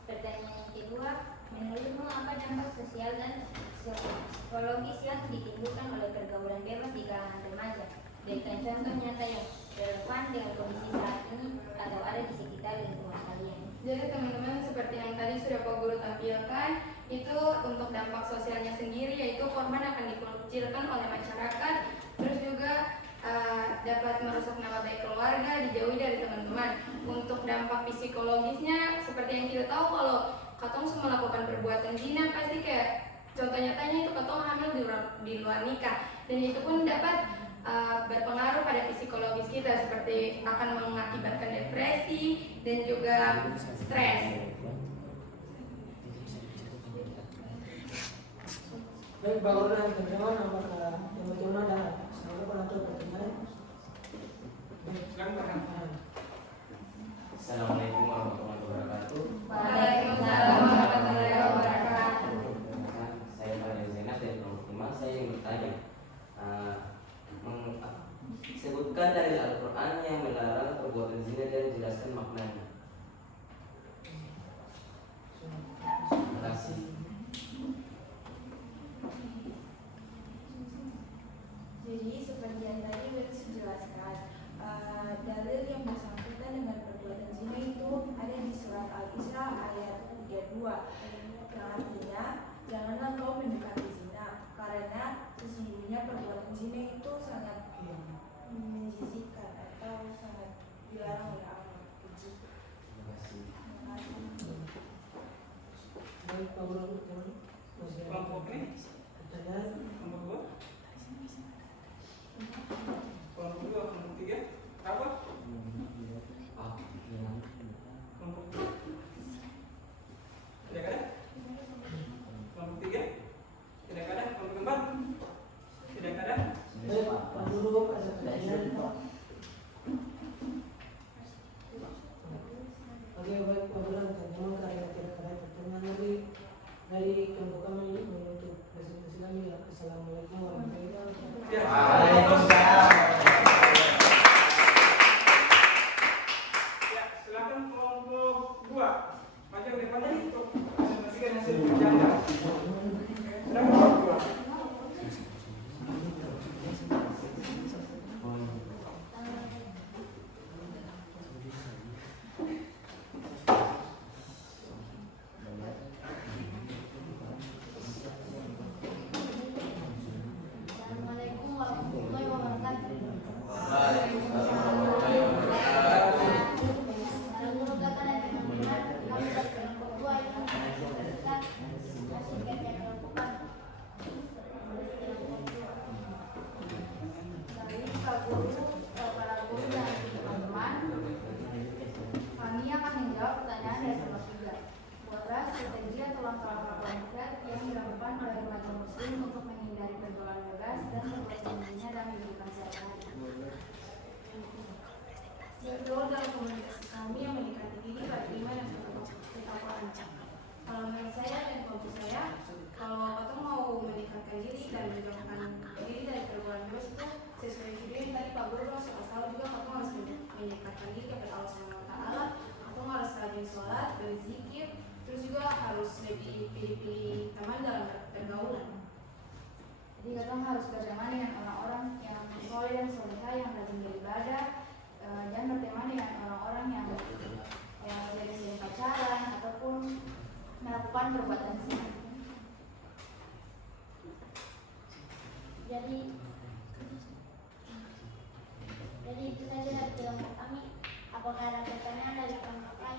Pertanyaan yang kedua, menurutmu apa dampak sosial dan psikologis yang ditimbulkan oleh pergaulan bebas di kalangan remaja? Berikan contoh nyata yang relevan dengan kondisi saat ini atau ada di sekitar lingkungan kalian. Jadi teman-teman, seperti yang tadi sudah Pak Guru tampilkan, itu untuk dampak sosialnya sendiri yaitu korban akan dikucilkan oleh masyarakat, terus juga dapat merusak nama baik keluarga, dijauhi dari teman-teman. Untuk dampak psikologisnya, seperti yang kita tahu kalau katong melakukan perbuatan zina, pasti kayak contoh nyatanya itu katong hamil di luar nikah, dan itu pun dapat berpengaruh pada psikologis kita, seperti akan mengakibatkan depresi dan juga stres. Baik, Pak Guru dan teman-teman, apakah teman-teman ada sanggapan atau pertanyaan? Silakan. Assalamualaikum warahmatullahi wabarakatuh. Waalaikumsalam warahmatullahi wabarakatuh. Saya Fadil Zainab dari kelompok 5. Saya ingin bertanya, sebutkan dari Al-Quran yang melarang perbuatan zina dan jelaskan maknanya. Terima kasih. Jadi seperti yang tadi sudah dijelaskan, dalil yang bersangkutan dengan perbuatan zina itu ada di surat Al-Isra ayat 32 yang artinya, janganlah kau mendekati zina karena sesungguhnya perbuatan zina itu sangat menjijikkan atau sangat dilarang oleh Allah. Terima kasih. Baik, Pak Guru, masih ada Kelompok ini, pertanyaan? kelompok 2, kelompok 2, kelompok 3, apa? Kelompok 2, tidak ada? Kelompok 3, tidak ada? Kelompok 4, tidak ada? Baik, Pak Guru, ada pertanyaan? Oke, baik, Pak Guru dan teman-teman, karena tidak ada pertanyaan lagi dari kelompok kami menutup presentasi kami. Assalamualaikum warahmatullahi wabarakatuh. Ya. Waalaikumsalam. Ya, silakan kelompok 2. Maju ke depannya untuk menyaksikan hasil kerjanya. Silakan kelompok 2. Assalamualaikum warahmatullahi wabarakatuh. Para guru kakak dan teman-teman, kami dari kelompok 2 yang menjelaskan hasil kerja kelompok kami. Baik, Pak Guru, para guru dan teman-teman, kami akan menjawab pertanyaan dari kelompok 3. Buatlah strategi atau langkah-langkah konkret yang dilakukan oleh remaja muslim untuk menghindari pergaulan bebas dan perbuatan zina dalam kehidupan sehari-hari. Bergaul dalam komunitas kami yang mendekati diri pada iman dan ketakwaan. Kalau menurut saya dan kelompok saya, kalau katong mau mendekatkan diri dan menjauhkan diri dari pergaulan bebas itu sesuai video yang tadi Pak Guru masuk asal juga katong harus mendekatkan diri kepada Allah SWT. Katong harus rajin sholat, berzikir, terus juga harus lebih pilih-pilih teman dalam pergaulan. Jadi kita harus berteman dengan orang-orang yang soleh dan soleha, yang rajin beribadah, dan berteman dengan orang-orang yang tidak sering pacaran ataupun melakukan perbuatan zina. perkara pertanyaan dari kawan-kawan.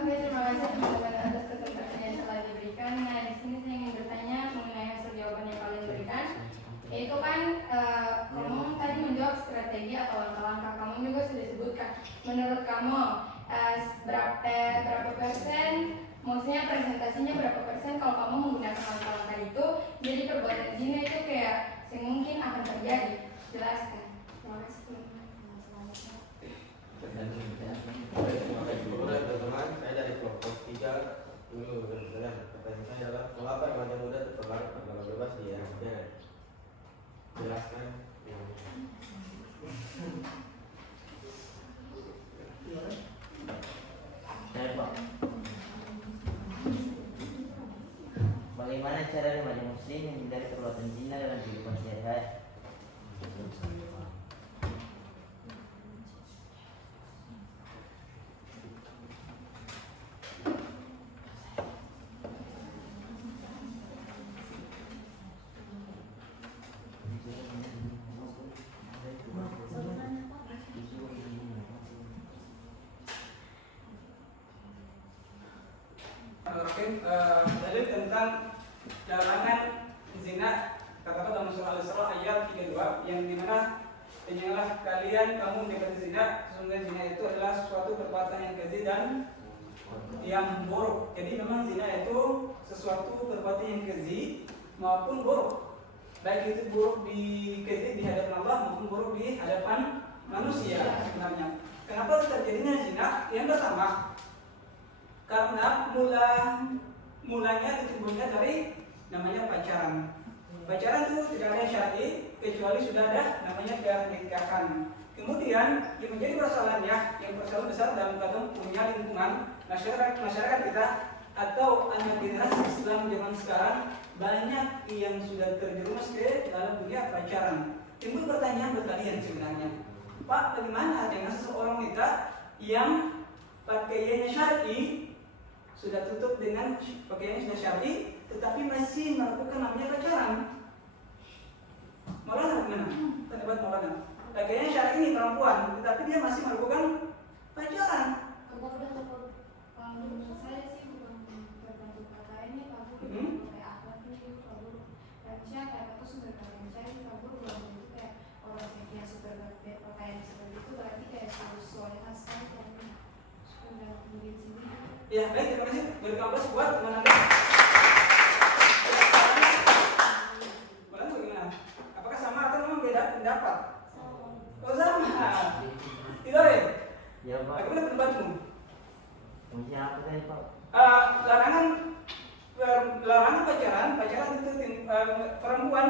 Oke, terima kasih teman-teman atas kesempatan yang telah diberikan. Nah, di sini saya ingin bertanya mengenai hasil jawaban yang kalian berikan. Yaitu kan kamu tadi menjawab strategi atau langkah-langkah, kamu juga sudah sebutkan. Menurut kamu berapa persen, maksudnya presentasinya berapa persen kalau kamu menggunakan langkah-langkah itu, jadi perbuatan zina itu kayak semungkin akan terjadi. Jelaskan. Terima kasih teman-teman. Kemudian teman-teman, saya dari kelompok 3 dulu berjalan. Pertanyaan saya adalah mengapa remaja muda terpengaruh agama bebas di Indonesia? Jelaskan. Saya Pak. Bagaimana cara remaja muslim menghindari perbuatan zina dalam kehidupan sehari-hari? Dalil tentang larangan zina katakan dalam surah Al-Isra ayat 32 yang dimana janganlah kalian kamu mendekati zina, sesungguhnya zina itu adalah suatu perbuatan yang keji dan yang buruk. Jadi memang zina itu sesuatu perbuatan yang keji maupun buruk, baik itu buruk keji di hadapan Allah maupun buruk di hadapan manusia sebenarnya. Kenapa terjadinya zina? Yang pertama, karena mulanya ditimbulkan dari namanya pacaran. Pacaran itu tidak ada syar'i kecuali sudah ada namanya pernikahan. Kemudian yang menjadi persoalannya, yang persoalan besar dalam kandung punya lingkungan masyarakat kita atau anak generasi Islam zaman sekarang banyak yang sudah terjerumus ke dalam dunia pacaran. Timbul pertanyaan buat kalian sebenarnya, Pak, bagaimana dengan seseorang kita yang pakaiannya syar'i, sudah tutup dengan pakaiannya sudah syar'i, tetapi masih melakukan namanya pacaran? Maulana gimana? Pendapat Maulana. Pakaiannya syar'i ini perempuan, tetapi dia masih melakukan pacaran. Kalau menurut saya sih bukan tergantung pakaiannya, kabur pakai apa tuh kabur. Dan misalnya kayak aku sudah pakaian syar'i kabur, belum tentu kayak orang yang sudah pakaian seperti itu berarti kayak sesuai khasnya kan sudah kemudian sini. Ya, baik, terima kasih. Berkampus buat teman Anda. Bagaimana? Apakah sama atau memang beda pendapat? Oh, sama. Tidak, ya? Ya Pak. Bagaimana pendapatmu? Mungkin apa tadi Pak? Larangan pacaran itu perempuan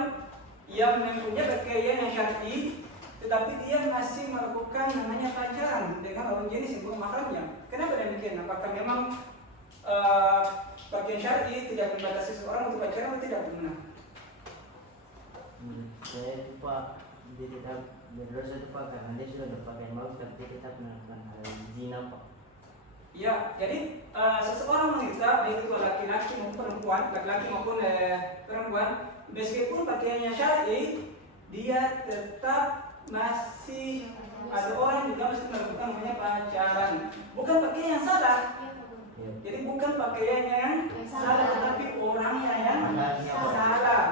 yang mempunyai pakaian yang syar'i, tetapi dia masih melakukan namanya pacaran dengan lawan jenis yang bukan mahramnya. Kenapa demikian? Apakah memang pakaian syar'i tidak membatasi seseorang untuk pacaran atau tidak? Benar? Saya lupa, dia tetap berdosa itu Pak karena dia sudah berpakaian bagus tapi tetap melakukan hal zina Pak. Ya, jadi seseorang wanita, baik itu laki-laki maupun perempuan, laki-laki maupun perempuan, meskipun pakaiannya syar'i, dia tetap masih ada orang juga masih melakukan namanya pacaran. Bukan pakaian yang salah. Jadi bukan pakaiannya yang salah, tetapi orangnya yang salah.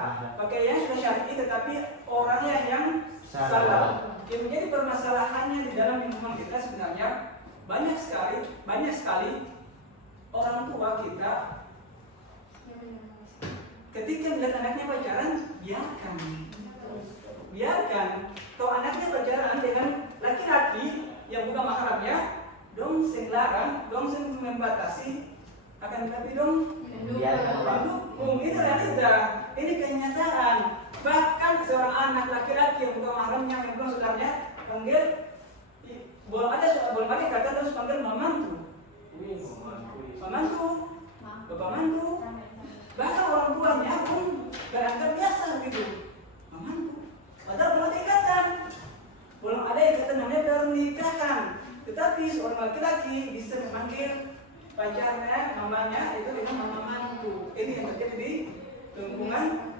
Pakaiannya sudah syar'i, tetapi orangnya yang salah. Yang menjadi permasalahannya di dalam lingkungan kita sebenarnya banyak sekali orang tua kita ketika melihat anaknya pacaran, biarkan. Kalau anaknya pacaran dengan laki-laki yang bukan mahramnya, dong sing larang, dong sing membatasi, akan tetapi dong mendukung. Itu realita, ini kenyataan. Bahkan seorang anak laki-laki yang bukan mahramnya, yang bukan saudaranya, panggil belum ada kata terus panggil mamantu, bapak mantu. Bahkan orang tuanya pun beranggap biasa gitu, mamantu. Padahal belum ada ikatan, namanya pernikahan. Tetapi seorang laki-laki bisa memanggil pacarnya, mamanya itu dengan mama mantu. Ini yang terjadi di lingkungan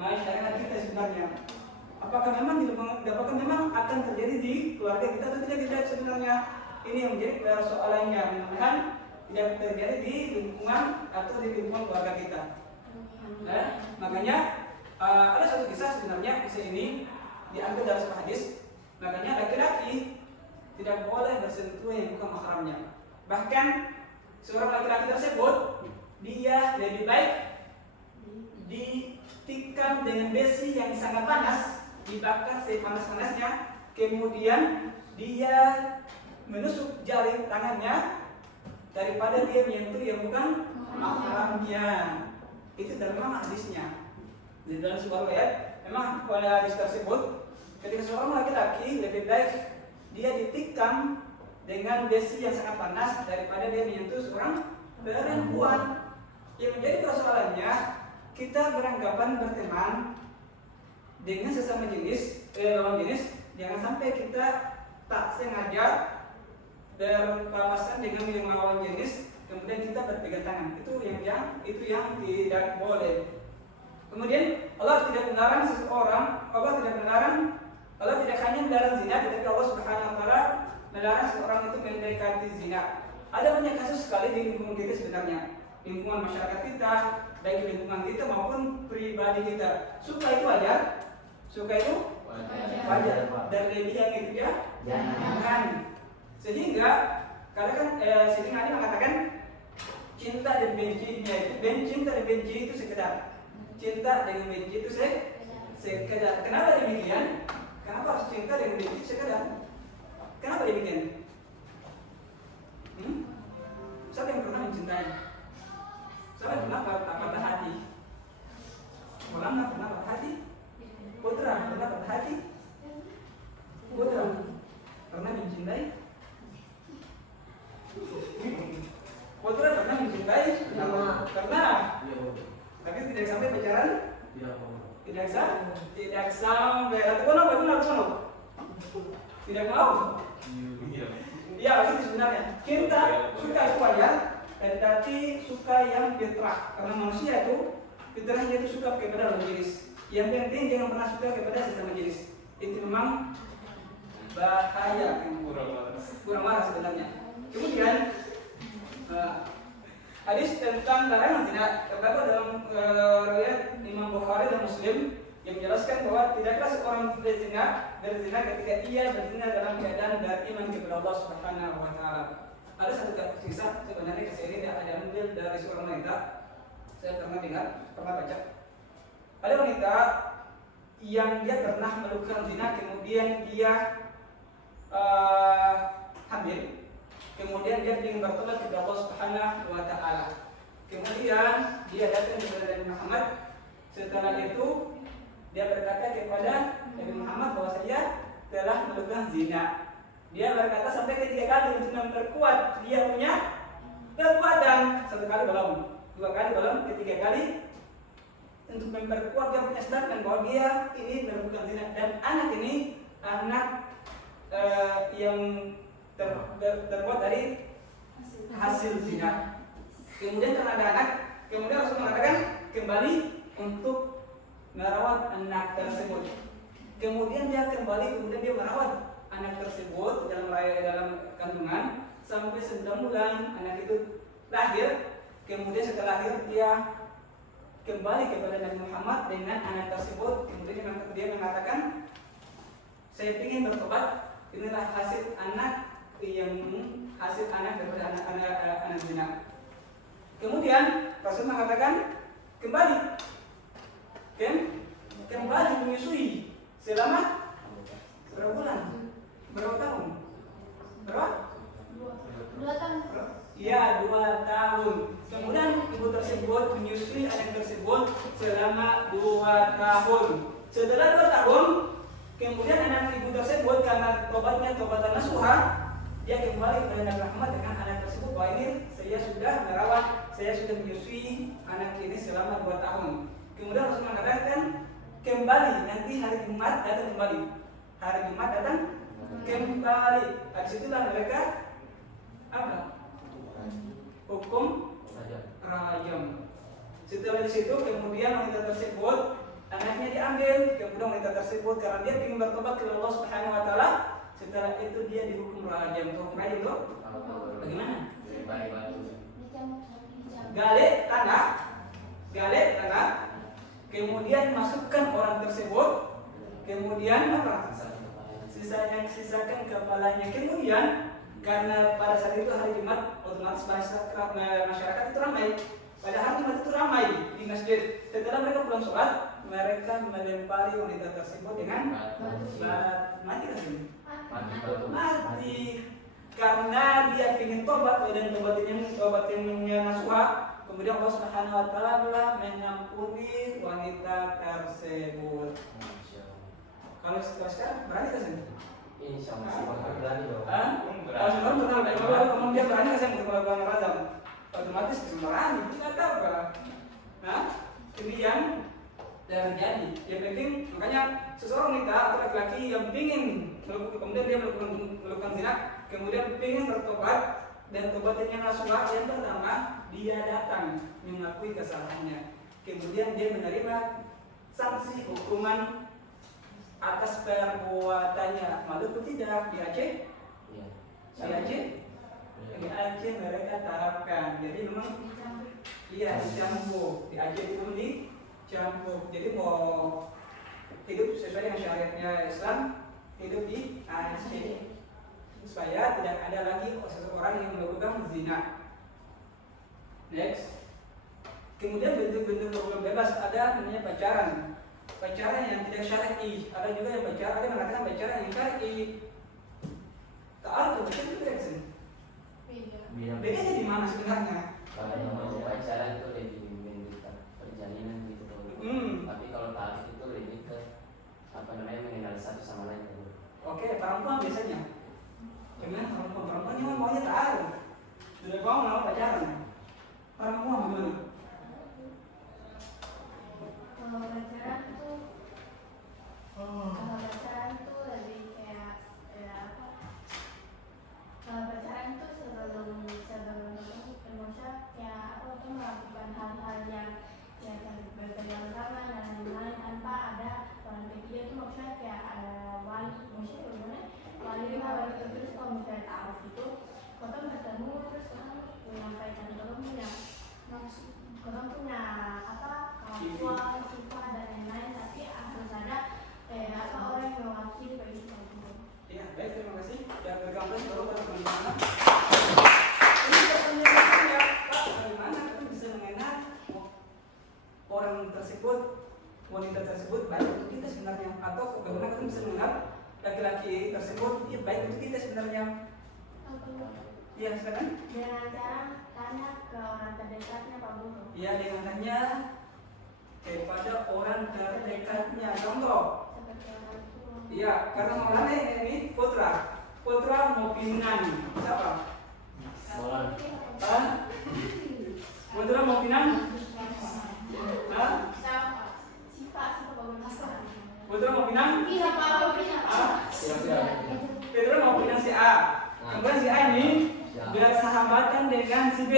masyarakat kita sebenarnya. apakah memang akan terjadi di keluarga kita atau tidak sebenarnya. Ini yang menjadi persoalannya. Mudah-mudahan tidak terjadi di lingkungan atau di lingkungan keluarga kita. Makanya ada satu kisah sebenarnya, kisah ini diambil dari sebuah hadis. Makanya laki-laki tidak boleh bersentuh yang bukan mahramnya. Bahkan seorang laki-laki tersebut dia lebih baik ditikam dengan besi yang sangat panas, dibakar sepanas-panasnya, kemudian dia menusuk jari tangannya daripada dia menyentuh yang bukan mahramnya. Itu dalam hadisnya. Di dalam sebuah riwayat memang pada hadis tersebut, ketika seorang laki-laki lebih baik dia ditikam dengan besi yang sangat panas daripada dia menyentuh seorang perempuan. Yang menjadi persoalannya, kita beranggapan berteman dengan sesama jenis, lawan jenis, jangan sampai kita tak sengaja berpapasan dengan yang lawan jenis, kemudian kita berpegang tangan. Itu yang tidak boleh. Kemudian Allah tidak melarang seseorang, Allah tidak hanya melarang zina, tetapi Allah Subhanahu wa taala melarang seseorang itu mendekati zina. Ada banyak kasus sekali di lingkungan kita sebenarnya, lingkungan masyarakat kita, baik lingkungan kita maupun pribadi kita. Suka itu wajar, dan lebihan itu ya jangan. Sehingga karena kan Siti Nadia mengatakan cinta dan benci itu sekedar. Cinta dengan benci itu sekedar. Kenapa demikian? Kenapa harus cinta dengan benci sekedar? Kenapa demikian? Siapa yang pernah mencintai? Siapa yang pernah patah hati? Maulana pernah patah hati? Putra pernah patah hati? Putra pernah mencintai? Putra pernah mencintai? Pernah. Tapi tidak sampai pacaran? Tidak sampai. Atau kono? Tidak mau? Iya, itu sebenarnya. Cinta, suka itu wajar, tetapi suka yang fitrah. Karena manusia itu fitrahnya itu suka kepada lawan jenis. Yang penting jangan pernah suka kepada sesama jenis. Itu memang bahaya, kurang marah sebenarnya. Kemudian hadis tentang larangan zina terdapat dalam riwayat Imam Bukhari dan Muslim yang menjelaskan bahwa tidaklah seorang berzina ketika ia berzina dalam keadaan beriman kepada Allah Subhanahu wa taala. Ada satu kisah sebenarnya, kisah ini diambil dari seorang wanita. Saya pernah baca. Ada wanita yang dia pernah melakukan zina, kemudian dia hamil. Kemudian dia ingin bertobat kepada Allah Subhanahu wa taala. Kemudian dia datang kepada Nabi Muhammad. Setelah itu dia berkata kepada Nabi Muhammad bahwa saya telah melakukan zina. Dia berkata sampai ketiga kali untuk memperkuat dia punya perbuatan. Satu kali belum, dua kali belum, ketiga kali untuk memperkuat dia punya statement bahwa dia ini melakukan zina, dan anak ini yang terbuat dari hasil zina. Kemudian karena ada anak, kemudian Rasul mengatakan kembali untuk merawat anak tersebut. Kemudian dia merawat anak tersebut dalam kandungan sampai 9 bulan anak itu lahir. Kemudian setelah lahir dia kembali kepada Nabi Muhammad dengan anak tersebut. Kemudian dia mengatakan, saya ingin bertobat. Inilah hasil anak daripada anak zina. Kemudian Rasul mengatakan kembali menyusui selama berapa bulan? Berapa tahun? Berapa? 2 tahun. Iya, 2 tahun. Kemudian ibu tersebut menyusui anak tersebut selama 2 tahun. Setelah 2 tahun, kemudian anak ibu tersebut karena tobatnya tobatan nasuha, dia kembali kepada Nabi Muhammad dengan anak tersebut bahwa ini saya sudah merawat, saya sudah menyusui anak ini selama 2 tahun. Kemudian Rasul mengatakan kembali, nanti hari Jumat datang kembali. Hari Jumat datang kembali. Habis itulah mereka apa? Hukum rajam. Setelah di situ kemudian wanita tersebut anaknya diambil, kemudian wanita tersebut karena dia ingin bertobat ke Allah Subhanahu wa taala, setelah itu dia dihukum rajam. Hukum rajam itu bagaimana? Gale tanah, kemudian masukkan orang tersebut, kemudian apa? Sisakan kepalanya. Kemudian karena pada saat itu hari Jumat, otomatis masyarakat itu ramai. Pada hari Jumat itu ramai di masjid. Setelah mereka pulang sholat, mereka melempari wanita tersebut dengan mati kan? Mati. Karena dia ingin tobat dan tobat yang nasuha. Kemudian Allah Subhanahu wa taala telah mengampuni wanita tersebut. Kalau sekarang berani ke sini? Insya Allah berani dong. Kalau sekarang berani, kalau dia berani ke sini untuk melakukan rajam, otomatis berani, tidak tahu apa. Nah, ini yang terjadi. Yang penting makanya seseorang wanita atau laki-laki yang ingin kemudian dia melakukan zina, kemudian ingin bertobat dan tobatnya nasuha, yang pertama dia datang mengakui kesalahannya, kemudian dia menerima sanksi hukuman atas perbuatannya. Maluku tidak di Aceh? Di Aceh mereka terapkan. Jadi memang dicampur. Di Aceh itu dicampur. Jadi mau hidup sesuai dengan syariatnya Islam, hidup di Aceh supaya tidak ada lagi seseorang yang melakukan zina. Next. Kemudian bentuk-bentuk hubungan bebas ada namanya pacaran. Pacaran yang tidak syar'i, ada juga yang pacaran, ada yang mengatakan pacaran yang syar'i. Ta'aruf itu beda sih. Bedanya di mana sebenarnya? Kalau pacaran itu lebih memberikan perjalanan gitu. Tapi kalau ta'aruf itu lebih ke mengenal satu sama lain. Oke, perempuan biasanya. Dengan perempuan ini maunya ta'aruf. Tidak mau pacaran. Perempuan gimana? Kalau pacaran tuh lebih kayak apa? Kalau pacaran tuh sebelum maksudnya kayak apa tuh melakukan hal-hal yang berpegang tangan dan lain-lain tanpa ada orang ketiga tuh maksudnya kayak wali, maksudnya bagaimana? Wali terus kalau misalnya ta'aruf itu kita bertemu terus orang menyampaikan kita punya apa kemampuan, sifat dan lain-lain, tapi harus ada orang yang mewakili bagi kita. Ya, baik, terima kasih. Dan berkampus baru pada bagaimana? Ini pertanyaan ya, Pak, bagaimana kita bisa mengenal orang tersebut, wanita tersebut baik untuk kita sebenarnya, atau bagaimana kita bisa mengenal laki-laki tersebut ya baik untuk kita sebenarnya? Iya, silakan. Dengan cara tanya ke orang terdekatnya, Pak Guru. Iya, dengan tanya kepada orang terdekatnya. Contoh. Iya, karena mana ini putra mau pinang. Siapa? Putra mau pinang? Putra mau pinang? Putra mau pinang si A. Kemudian si A ini bersahabatan dengan si B.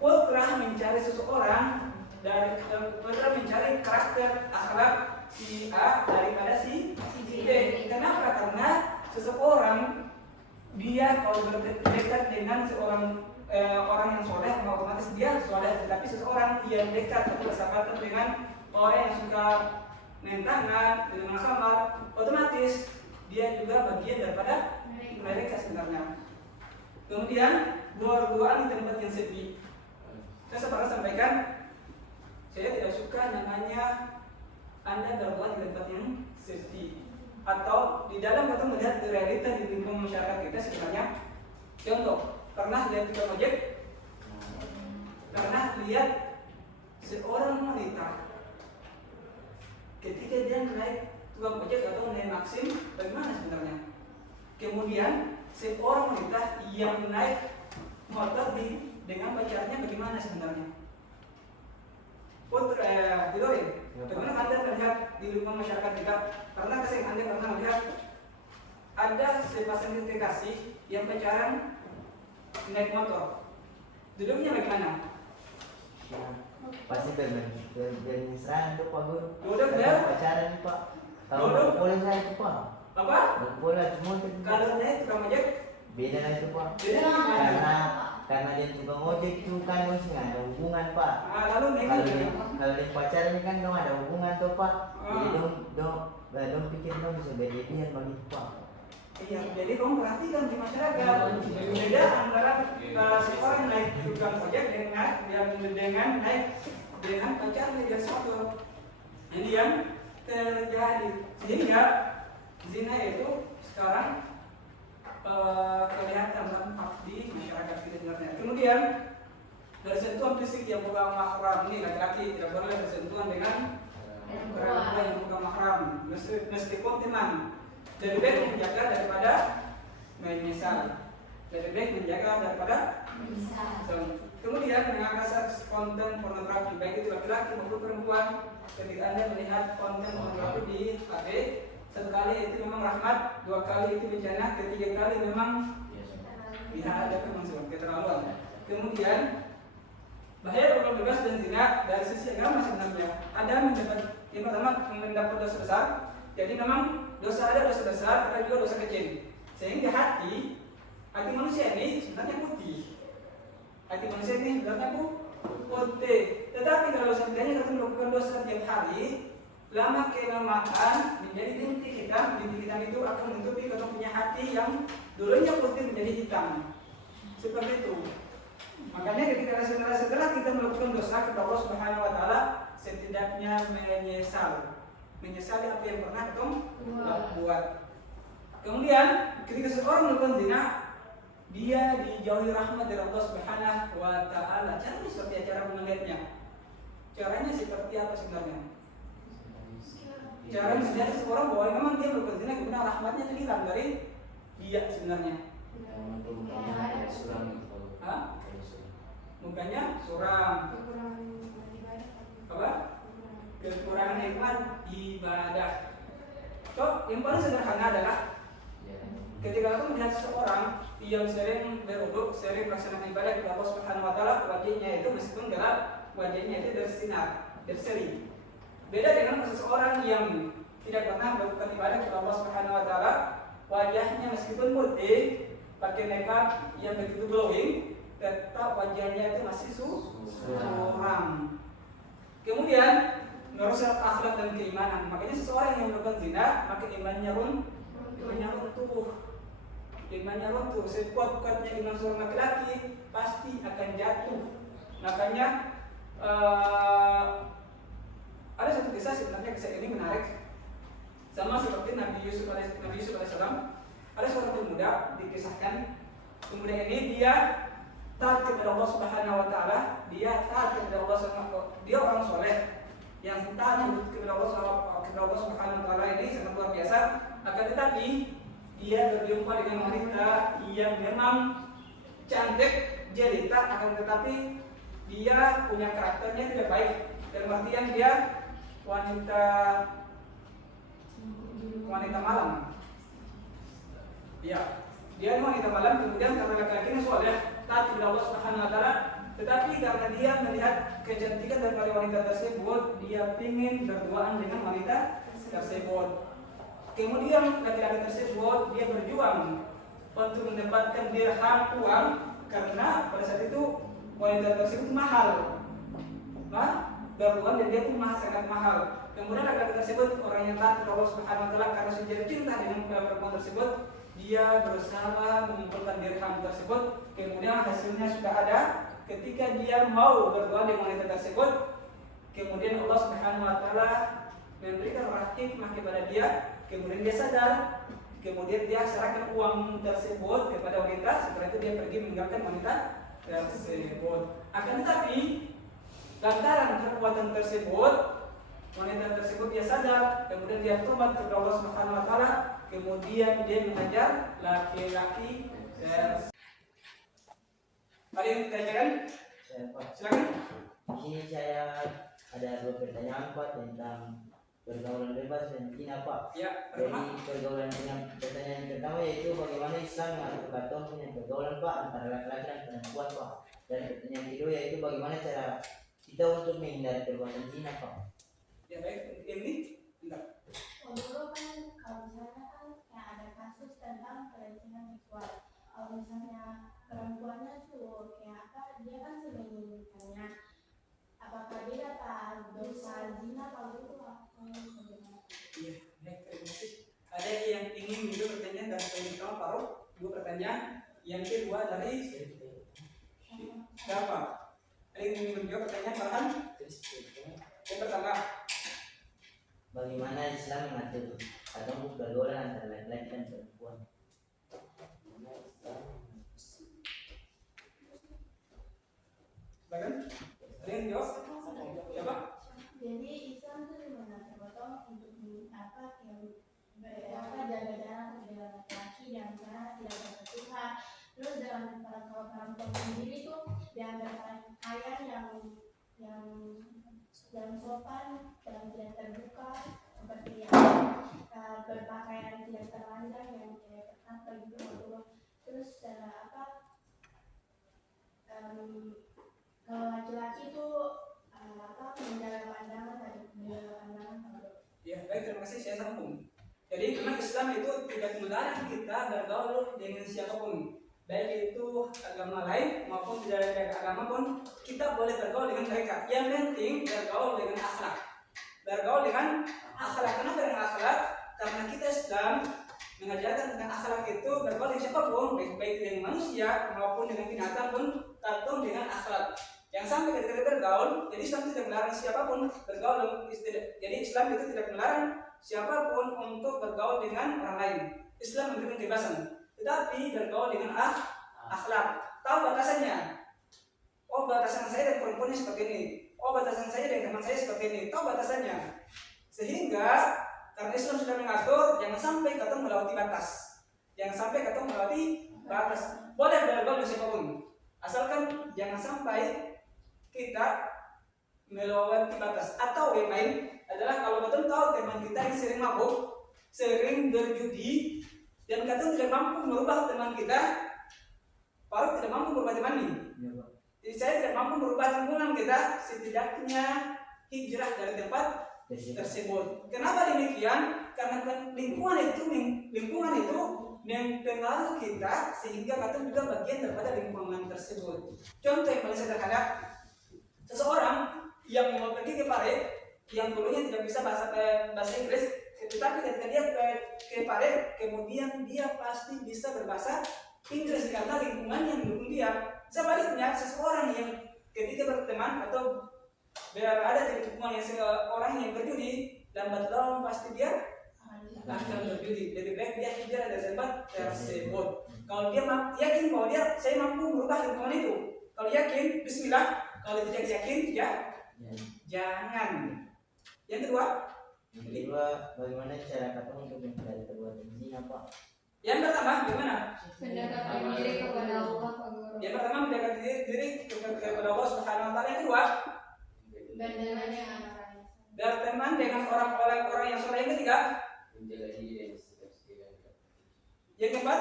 Putra mencari seseorang dari Putra mencari karakter akhlak si A daripada si B. Kenapa? Karena seseorang dia kalau berdekat dengan seorang orang yang soleh, otomatis dia soleh. Tetapi seseorang yang dekat atau bersahabatan dengan orang yang suka main tangan, dengan khamar, otomatis dia juga bagian daripada mereka sebenarnya. Kemudian dua-duaan di tempat yang sepi. Saya pernah sampaikan, saya tidak suka namanya Anda berdoa di tempat yang sepi atau di dalam kita melihat realita di lingkungan masyarakat kita sebenarnya. Contoh, pernah lihat tukang ojek? Pernah lihat seorang wanita ketika dia naik tukang ojek atau naik Maxim, bagaimana sebenarnya? Kemudian seorang wanita yang naik motor dengan pacarnya bagaimana sebenarnya? Bagaimana Anda melihat di lingkungan masyarakat kita? Karena Anda pernah melihat ada sepasang kekasih yang pacaran naik motor. Duduknya bagaimana? pasti bermesraan tuh Pak Guru. Udah bel. Pacaran Pak. Kalau Duduk. boleh saya itu Pak. Apa? Boleh semua itu. Kadernya itu kamu ojek. Beda lah itu Pak. Beda gimana? Karena dia tukang ojek itu kan masih nggak ada hubungan Pak. Lalu nekat. Kalau dia pacaran kan dong ada hubungan tuh Pak. Jadi Ah. dong pikir dong bisa berlebihan begitu Pak. Iya, jadi kamu perhatikan di masyarakat beda antara seorang naik tukang ojek dengan naik dengan pacar liga satu. Ini yang terjadi. Sehingga zina itu sekarang kelihatan tampak di masyarakat kita sebenarnya. Kemudian dari sentuhan fisik yang bukan mahram ini laki-laki tidak boleh bersentuhan dengan perempuan yang bukan mahram meskipun teman. Lebih baik menjaga daripada menyesal. Lebih baik menjaga daripada menyesal. Kemudian mengakses konten pornografi baik itu laki-laki maupun perempuan. Ketika Anda melihat konten pornografi di HP, satu kali itu memang rahmat, dua kali itu bencana, ketiga kali memang tidak ada kemaksud keterlaluan. Kemudian bahaya program bebas dan zina dari sisi agama sebenarnya ada yang pertama mendapat dosa besar. Jadi memang dosa ada dosa besar, ada juga dosa kecil. Sehingga hati manusia ini sebenarnya putih. Hati manusia ini sebenarnya putih. Tetapi kalau seandainya kita melakukan dosa tiap hari, lama kelamaan menjadi bintik hitam itu akan menutupi kita punya hati yang dulunya putih menjadi hitam. Seperti itu. Makanya ketika setelah kita melakukan dosa kepada Allah Subhanahu wa taala, setidaknya menyesali apa yang pernah kita buat. Kemudian ketika seorang melakukan zina, dia dijauhi rahmat dari Allah Subhanahu wa taala. Caranya seperti cara mengengetnya. Caranya seperti apa sebenarnya? Cara melihat seseorang bahwa memang dia melakukan zina, kemudian rahmatnya itu hilang dari dia sebenarnya. Mukanya suram. Apa? Kekurangan nikmat ibadah. So, yang paling sederhana adalah ketika kita melihat seseorang yang sering berwudu, sering melaksanakan ibadah kepada Allah Subhanahu wa taala, wajahnya itu meskipun gelap, wajahnya itu bersinar, berseri. Beda dengan seseorang yang tidak pernah melakukan ibadah kepada Allah Subhanahu wa taala, wajahnya meskipun putih, pakai makeup yang begitu glowing, tetap wajahnya itu masih suram. Kemudian merusak akhlak dan keimanan. Makanya seseorang yang melakukan zina, maka imannya runtuh. Imannya runtuh. Sekuat-kuatnya iman seorang laki-laki pasti akan jatuh. Makanya ada satu kisah, sebenarnya kisah ini menarik. Sama seperti Nabi Yusuf alaihissalam. Ada seorang pemuda dikisahkan. Kemudian ini dia taat kepada Allah Subhanahu wa taala, dia taat kepada Allah Subhanahu wa taala. Dia orang soleh yang taat kepada Allah Subhanahu wa taala ini sangat luar biasa. Akan tetapi dia berjumpa dengan wanita yang memang cantik, jelita, akan tetapi dia punya karakternya tidak baik. Dalam artian dia wanita malam. Ya, dia wanita malam. Kemudian karena laki-laki ini soleh, taat kepada Allah Subhanahu wa taala, tetapi karena dia melihat kecantikan daripada wanita tersebut, dia ingin berduaan dengan wanita tersebut. Kemudian laki-laki tersebut dia berjuang untuk mendapatkan dirham uang karena pada saat itu wanita tersebut mahal. Berduaan dan dia pun sangat mahal. Kemudian laki-laki tersebut orang yang taat kepada Allah Subhanahu wa taala karena sudah cinta dengan perempuan tersebut, dia berusaha mengumpulkan dirham tersebut. Kemudian hasilnya sudah ada. Ketika dia mau berdoa dengan wanita tersebut, kemudian Allah Subhanahu wa taala memberikan hikmah kepada dia. Kemudian dia sadar. Kemudian dia serahkan uang tersebut kepada wanita. Setelah itu dia pergi meninggalkan wanita tersebut. Akan tetapi lantaran perbuatan tersebut, wanita tersebut dia sadar. Kemudian dia tobat kepada Allah Subhanahu wa taala. Kemudian dia mengajar laki-laki tersebut. Ada yang ditanyakan? Silakan. Di sini saya ada dua pertanyaan Pak tentang pergaulan bebas dan zina Pak. Ya, Jadi pergaulan dengan pertanyaan yang pertama yaitu bagaimana Islam mengatur punya pergaulan Pak antara laki-laki dan perempuan Pak. Dan pertanyaan kedua yaitu bagaimana cara kita untuk menghindari perbuatan zina Pak. Ya baik, ini enggak. Dulu kan kalau misalnya kan kayak ada kasus tentang pelecehan seksual. Kalau misalnya perempuannya tuh kayak apa, dia kan sudah menginginkannya. Apakah dia dapat dosa zina kalau itu apa? Iya, baik, terima kasih. Ada yang ingin menjawab pertanyaan dan pertanyaan Faruk? Dua pertanyaan. Yang kedua dari siapa? Ada yang ingin menjawab pertanyaan Farhan? Yang pertama, Bagaimana Islam mengatur atau pergaulan antara laki-laki dan perempuan? silakan. Ada yang jawab? Siapa? Jadi Islam tuh cuma terpotong untuk apa yang jaga jarak dengan laki-laki dan cara tidak bersentuhan. Terus dalam kalau perempuan sendiri tuh dianggap pakaian yang sopan dan tidak terbuka, seperti yang berpakaian tidak telanjang yang kayak apa gitu. Terus kalau laki-laki itu menjaga pandangan dari pandangan. Ya, baik, terima kasih. Saya sambung. Jadi memang Islam itu tidak melarang kita bergaul dengan siapapun, baik itu agama lain maupun tidak dari agama pun kita boleh bergaul dengan mereka. Yang penting bergaul dengan akhlak. Bergaul dengan akhlak. Kenapa dengan akhlak? Karena kita Islam mengajarkan tentang akhlak itu bergaul dengan siapapun, baik dengan manusia maupun dengan binatang pun, tergantung dengan akhlak. Yang sampai ketika kita bergaul, jadi Islam tidak melarang siapapun bergaul. Jadi Islam itu tidak melarang siapapun untuk bergaul dengan orang lain. Islam memberikan kebebasan, tetapi bergaul dengan akhlak. Tahu batasannya. Oh, batasan saya dan perempuan seperti ini. Oh, batasan saya dan teman saya seperti ini. Tahu batasannya. Sehingga karena Islam sudah mengatur, jangan sampai kita melewati batas. Jangan sampai kita melewati batas. Boleh bergaul dengan siapapun, asalkan jangan sampai kita melewati batas. Atau yang lain adalah kalau betul tahu teman kita yang sering mabuk, sering berjudi, dan kita tidak mampu merubah teman kita, Faruk tidak mampu merubah teman ini. Jadi saya tidak mampu merubah lingkungan kita, setidaknya hijrah dari tempat tersebut. Kenapa demikian? Karena lingkungan itu mempengaruhi kita sehingga kita juga bagian daripada lingkungan tersebut. Contoh yang paling sederhana, seseorang yang mau pergi ke Paris, yang dulunya tidak bisa bahasa Inggris, tetapi ketika dia ke Paris, kemudian dia pasti bisa berbahasa Inggris karena lingkungan yang mendukung dia. Sebaliknya, seseorang yang ketika berteman atau berada di lingkungan yang orang yang berjudi, lambat laun pasti dia akan berjudi. Lebih baik dia hijrah dari tempat tersebut. Kalau dia yakin bahwa saya mampu merubah lingkungan itu, kalau yakin, Bismillah. Kalau tidak yakin, ya jangan. Yang kedua, bagaimana cara kita untuk menghindari perbuatan zina Pak? Yang pertama, bagaimana? Mendekatkan diri kepada Allah. Yang pertama, mendekatkan diri kepada Allah Subhanahu Wa Taala. Yang kedua, berteman dengan orang-orang yang soleh. Yang ketiga, yang keempat,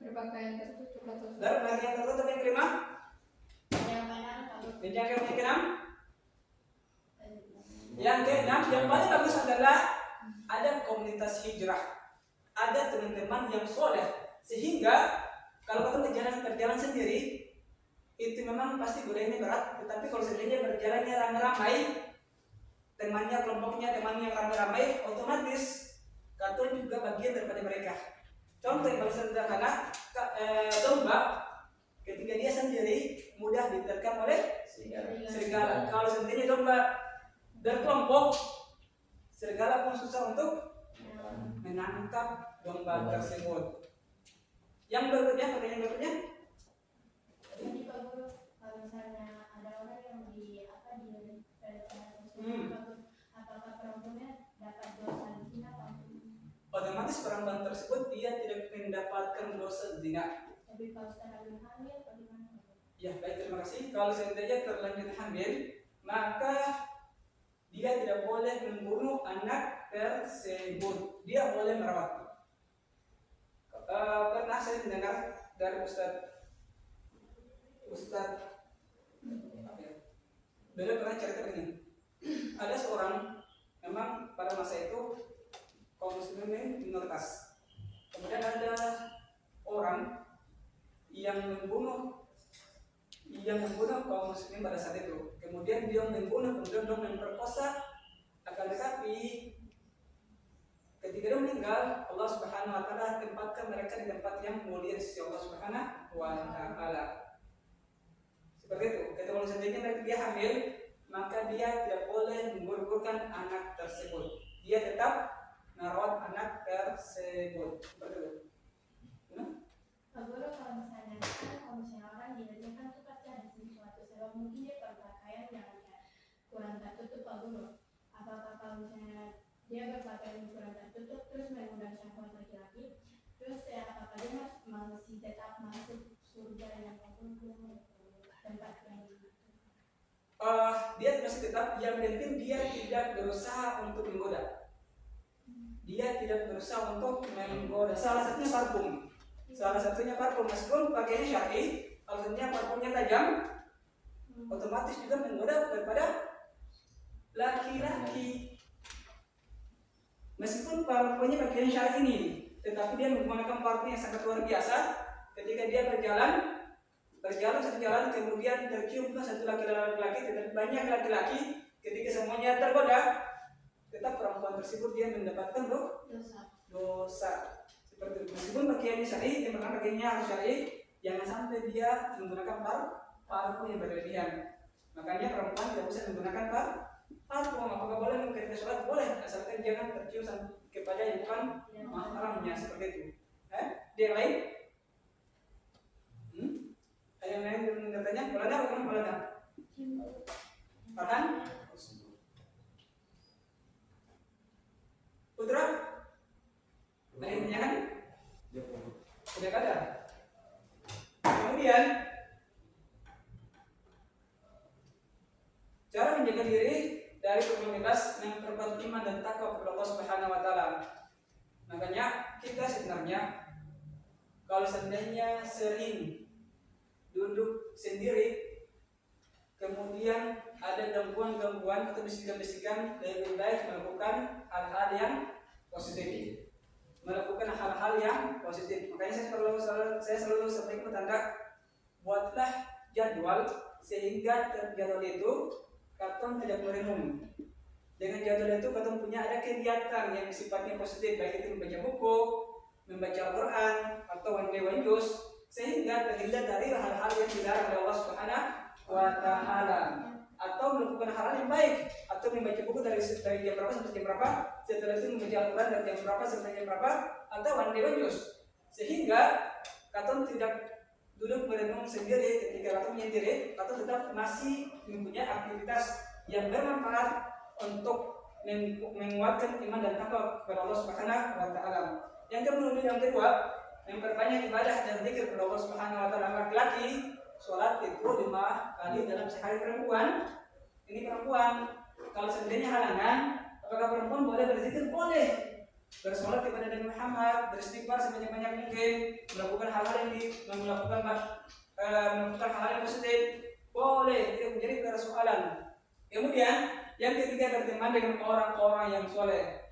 berpakaian tertutup. berpakaian tertutup. Yang kelima, menjaga yang keenam. Yang keenam, yang paling bagus adalah ada komunitas hijrah, ada teman-teman yang soleh, sehingga kalau kita berjalan sendiri itu memang pasti godanya berat. Tetapi kalau seandainya berjalannya ramai-ramai, temannya, kelompoknya, temannya yang ramai-ramai, otomatis kita juga bagian daripada mereka. Contoh yang paling sederhana, domba ketika dia sendiri mudah diterkam oleh serigala. Kalau seandainya domba berkelompok, serigala pun susah untuk menangkap domba tersebut. Yang berikutnya, pertanyaan berikutnya. Jadi Pak Guru, kalau misalnya ada orang yang di apakah perempuannya dapat dosa zina atau otomatis perempuan tersebut dia tidak mendapatkan dosa zina. tapi kalau terlanjur hamil bagaimana? Ya, baik, terima kasih. Kalau seandainya terlanjur hamil, maka dia tidak boleh membunuh anak tersebut. Dia boleh merawat. Pernah saya mendengar dari Ustadz beliau pernah cerita begini. Ada seorang, memang pada masa itu kaum muslimin minoritas. Kemudian ada orang yang membunuh kaum muslimin pada saat itu. Kemudian dia membunuh, kemudian dia memperkosa. Akan tetapi ketika dia meninggal, Allah Subhanahu wa taala tempatkan mereka di tempat yang mulia di sisi Allah Subhanahu wa taala. Seperti itu. Ketika seandainya dia hamil, maka dia tidak boleh menggugurkan anak tersebut. Dia tetap merawat anak tersebut. Seperti itu. Pak Guru, kalau misalnya orang diizinkan tuh pasti ada sesuatu sebab mungkin dia berpakaian yang kurang tertutup, Pak Guru. Apakah kalau misalnya dia berpakaian kurang tertutup terus mengundang syahwat laki-laki, terus apakah dia masih tetap masuk surga yang tempat yang dia masih tetap, yang penting dia tidak berusaha untuk menggoda. Dia tidak berusaha untuk menggoda. Salah satunya parfum. Meskipun pakainya syar'i, kalau parfumnya tajam, otomatis juga menggoda daripada laki-laki. Meskipun parfumnya pakaian syar'i ini, tetapi dia menggunakan parfum yang sangat luar biasa. Ketika dia berjalan satu jalan, kemudian terciumlah satu laki-laki, tetapi banyak laki-laki. Ketika semuanya tergoda, tetap perempuan tersebut dia mendapatkan dosa. Seperti itu. Meskipun pakaiannya syar'i, yang pertama pakaiannya harus syar'i, jangan sampai dia menggunakan parfum yang berlebihan. Makanya perempuan tidak bisa menggunakan parfum. Apakah boleh ketika sholat? Boleh, asalkan jangan tercium kepada yang bukan mahramnya, seperti itu. Dia yang lain? Ada yang lain bertanya? Boleh ada? Farhan? Putra? Ada yang tanyakan? Tidak ada. Kemudian cara menjaga diri dari komunitas yang berbuat iman dan takwa kepada Allah Subhanahu wa taala. Makanya kita sebenarnya kalau seandainya sering duduk sendiri, kemudian ada gangguan atau bisikan-bisikan, lebih baik melakukan hal-hal yang positif. Makanya saya selalu sampaikan petanda, buatlah jadwal sehingga jadwal itu katon tidak merenung. Dengan jadwal itu katon punya ada kegiatan yang sifatnya positif, baik itu membaca buku, membaca Al-Quran atau one day one use, sehingga terhindar dari hal-hal yang dilarang oleh Allah Subhanahu wa taala, atau melakukan hal yang baik, atau membaca buku dari jam berapa sampai jam berapa, setelah itu membaca Al-Quran dari jam berapa sampai jam berapa, atau one day one use, sehingga katon tidak duduk merenung sendiri. Ketika katon menyendiri, katon tetap masih mempunyai aktivitas yang bermanfaat untuk menguatkan iman dan takwa kepada Allah Subhanahu wa taala. Yang kedua, memperbanyak ibadah dan zikir kepada Allah Subhanahu wa taala. Laki-laki sholat itu 5 kali dalam sehari. Ini perempuan. Kalau seandainya halangan, apakah perempuan boleh berzikir? Boleh. Bersolat kepada Nabi Muhammad, beristighfar sebanyak-banyak mungkin, melakukan hal-hal yang positif. Boleh, itu menjadi persoalan. Kemudian yang ketiga, berteman dengan orang-orang yang soleh.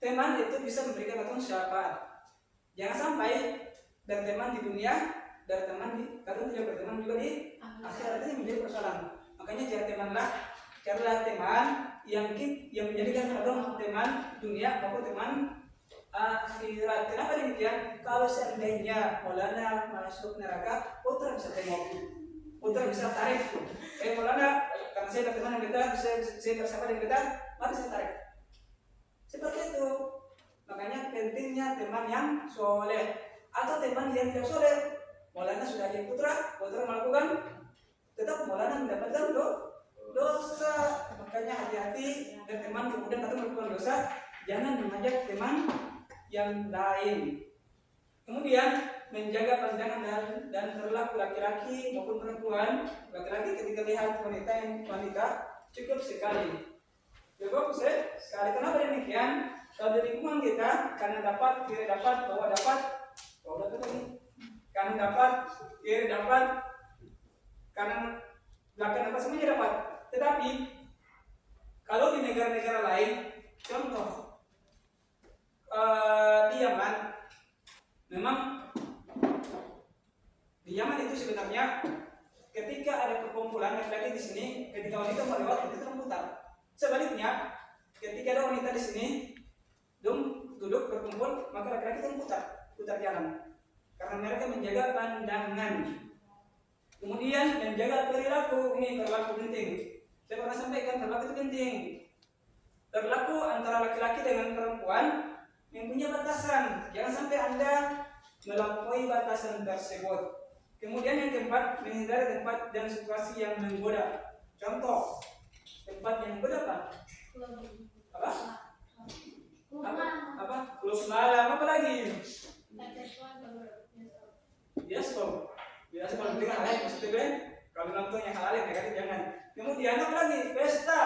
Teman itu bisa memberikan katung syafaat. Jangan sampai berteman di dunia, kadang tidak berteman juga di akhirat, ini menjadi persoalan. Makanya carilah teman yang menjadikan kadang teman dunia maupun teman akhirat. Kenapa demikian? Kalau seandainya Maulana masuk neraka, putra bisa tengok, putra bisa tarik. Maulana, karena saya berteman dengan kita, saya bersama dengan kita, mari saya tarik. Seperti itu. Makanya pentingnya teman yang soleh atau teman yang tidak soleh. Maulana sudah jadi putra melakukan, tetap Maulana mendapatkan dosa. Makanya hati-hati dan teman kemudian atau melakukan dosa, jangan mengajak teman yang lain. Kemudian menjaga pandangan dan perilaku laki-laki maupun perempuan. Laki-laki ketika lihat wanita cukup sekali. Kenapa demikian? Kalau di lingkungan kita, kanan dapat, kiri dapat, bawah dapat, kanan dapat, kiri dapat, kanan Bahkan apa semuanya dapat. Tetapi kalau di negara-negara lain, contoh di Yaman, memang di Yaman itu sebenarnya ketika ada perkumpulan laki-laki di sini, ketika wanita mau lewat itu terputar. Sebaliknya, ketika ada wanita di sini, duduk berkumpul, maka laki-laki itu putar jalan, karena mereka menjaga pandangan. Kemudian menjaga perilaku, ini perilaku penting. Saya pernah sampaikan perilaku itu penting. Perilaku antara laki-laki dengan perempuan yang punya batasan. Jangan sampai Anda melampaui batasan tersebut. Kemudian yang keempat, menghindari tempat dan situasi yang menggoda. Contoh, tempat yang menggoda apa? Apa? Klub malam, apa lagi? Biasa kalau dengan halal positif kan? Kalau nonton yang halal yang negatif jangan. Kemudian apa lagi? Pesta.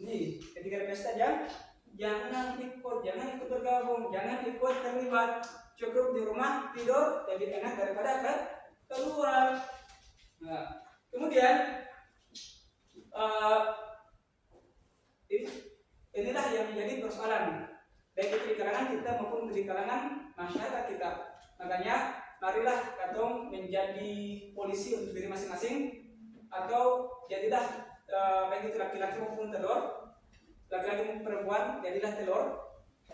Ini ketika pesta jangan ikut bergabung, jangan ikut terlibat. Cukup di rumah tidur lebih enak daripada keluar. Nah, kemudian inilah yang menjadi persoalan baik itu di kalangan kita maupun di kalangan masyarakat kita. Makanya marilah katong menjadi polisi untuk diri masing-masing, atau jadilah baik itu laki-laki maupun telur, laki-laki maupun perempuan jadilah telur,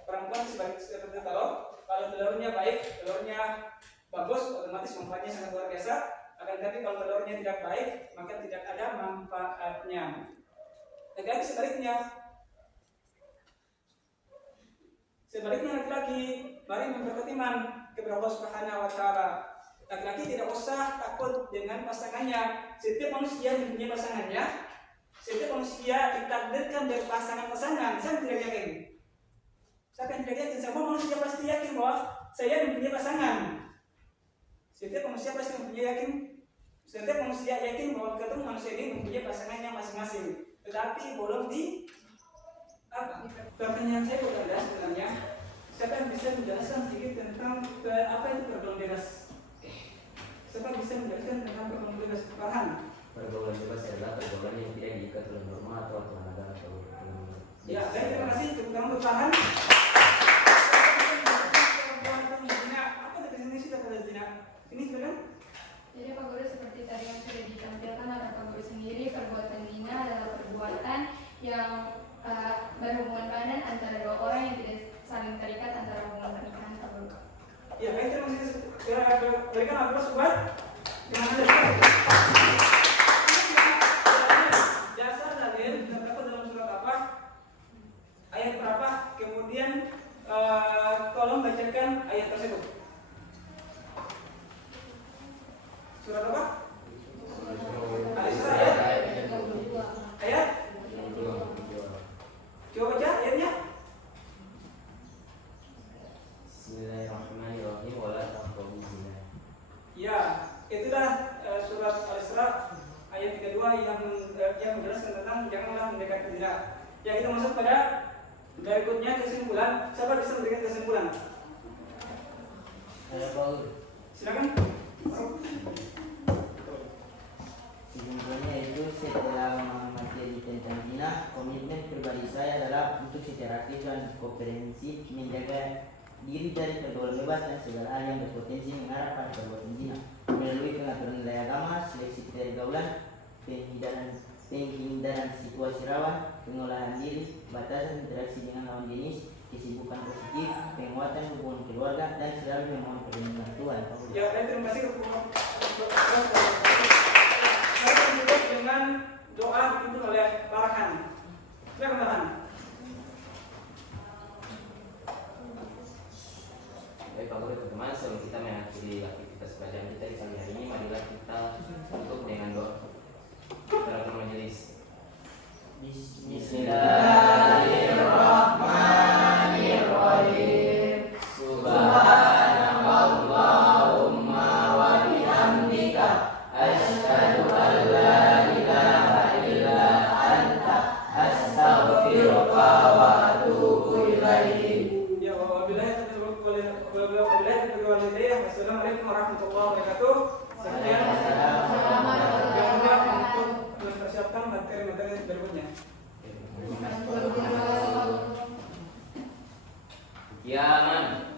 perempuan seperti telur. Kalau telurnya baik, telurnya bagus, otomatis manfaatnya sangat luar biasa. Akan tetapi kalau telurnya tidak baik, maka tidak ada manfaatnya. Lagi sebaliknya laki-laki, mari memperkuat iman kepada Allah Subhanahu wa Ta'ala. Laki-laki tidak usah takut dengan pasangannya. Setiap manusia mempunyai pasangannya. Setiap manusia ditakdirkan dari pasangan-pasangan. Saya tidak yakin. Semua manusia pasti yakin bahwa saya mempunyai pasangan. Setiap manusia pasti Setiap manusia yakin bahwa ketemu manusia ini mempunyai pasangannya masing-masing. Tetapi belum di apa? Pertanyaan saya bukan Anda sebenarnya. Siapa bisa menjelaskan sedikit tentang apa itu pergaulan bebas? Siapa bisa menjelaskan tentang pergaulan bebas? Farhan. Pergaulan bebas adalah pergaulan yang tidak diikat oleh norma atau aturan agama atau ya, baik, terima kasih untuk Farhan. Apa definisi terhadap zina? Ini silakan. Jadi Pak Guru, seperti tadi yang sudah ditampilkan oleh Pak Guru sendiri, perbuatan zina adalah perbuatan yang berhubungan badan antara dua orang yang tidak saling terikat antara hubungan pernikahan. Pak Guru. Ya, baik, terima kasih. Berikan aplaus buat yang ada. Dasar dalil terdapat dalam surat apa? Ayat berapa? Kemudian tolong bacakan ayat tersebut. Surat apa? Al-Isra ayat? Coba baca ayatnya. Bismillahirrahmanirrahim. Wala taqrabuz zina. Ya, itulah surat Al-Isra ayat 32 yang menjelaskan tentang janganlah mendekati zina. Yang kita masuk pada berikutnya kesimpulan. Siapa bisa memberikan kesimpulan? Silakan. Kesimpulannya itu setelah mengamati tentang zina, komitmen pribadi saya adalah untuk secara aktif dan komprehensif menjaga diri dari pergaulan bebas dan segala hal yang berpotensi mengarah pada perbuatan zina melalui pengaturan nilai agama, seleksi pergaulan, penghindaran situasi rawan, pengolahan diri, batasan interaksi dengan lawan jenis, kesibukan positif, penguatan hubungan keluarga, dan selalu memohon perlindungan Tuhan. Ya, baik, terima kasih. Saya menutup dengan doa dipimpin oleh Farhan. Silakan Farhan. Baik Pak Guru, teman-teman, sebelum kita mengakhiri aktivitas bacaan kita di pagi hari ini, marilah kita tutup dengan doa. Dalam majelis. Bismillahirrahmanirrahim. Subhanallahumma wa bihamdika asyhadu an la ilaha illa anta astaghfiruka wa atubu ilaik. Ya, wabillahi warahmatullahi wabarakatuh. Sekian. Yaman.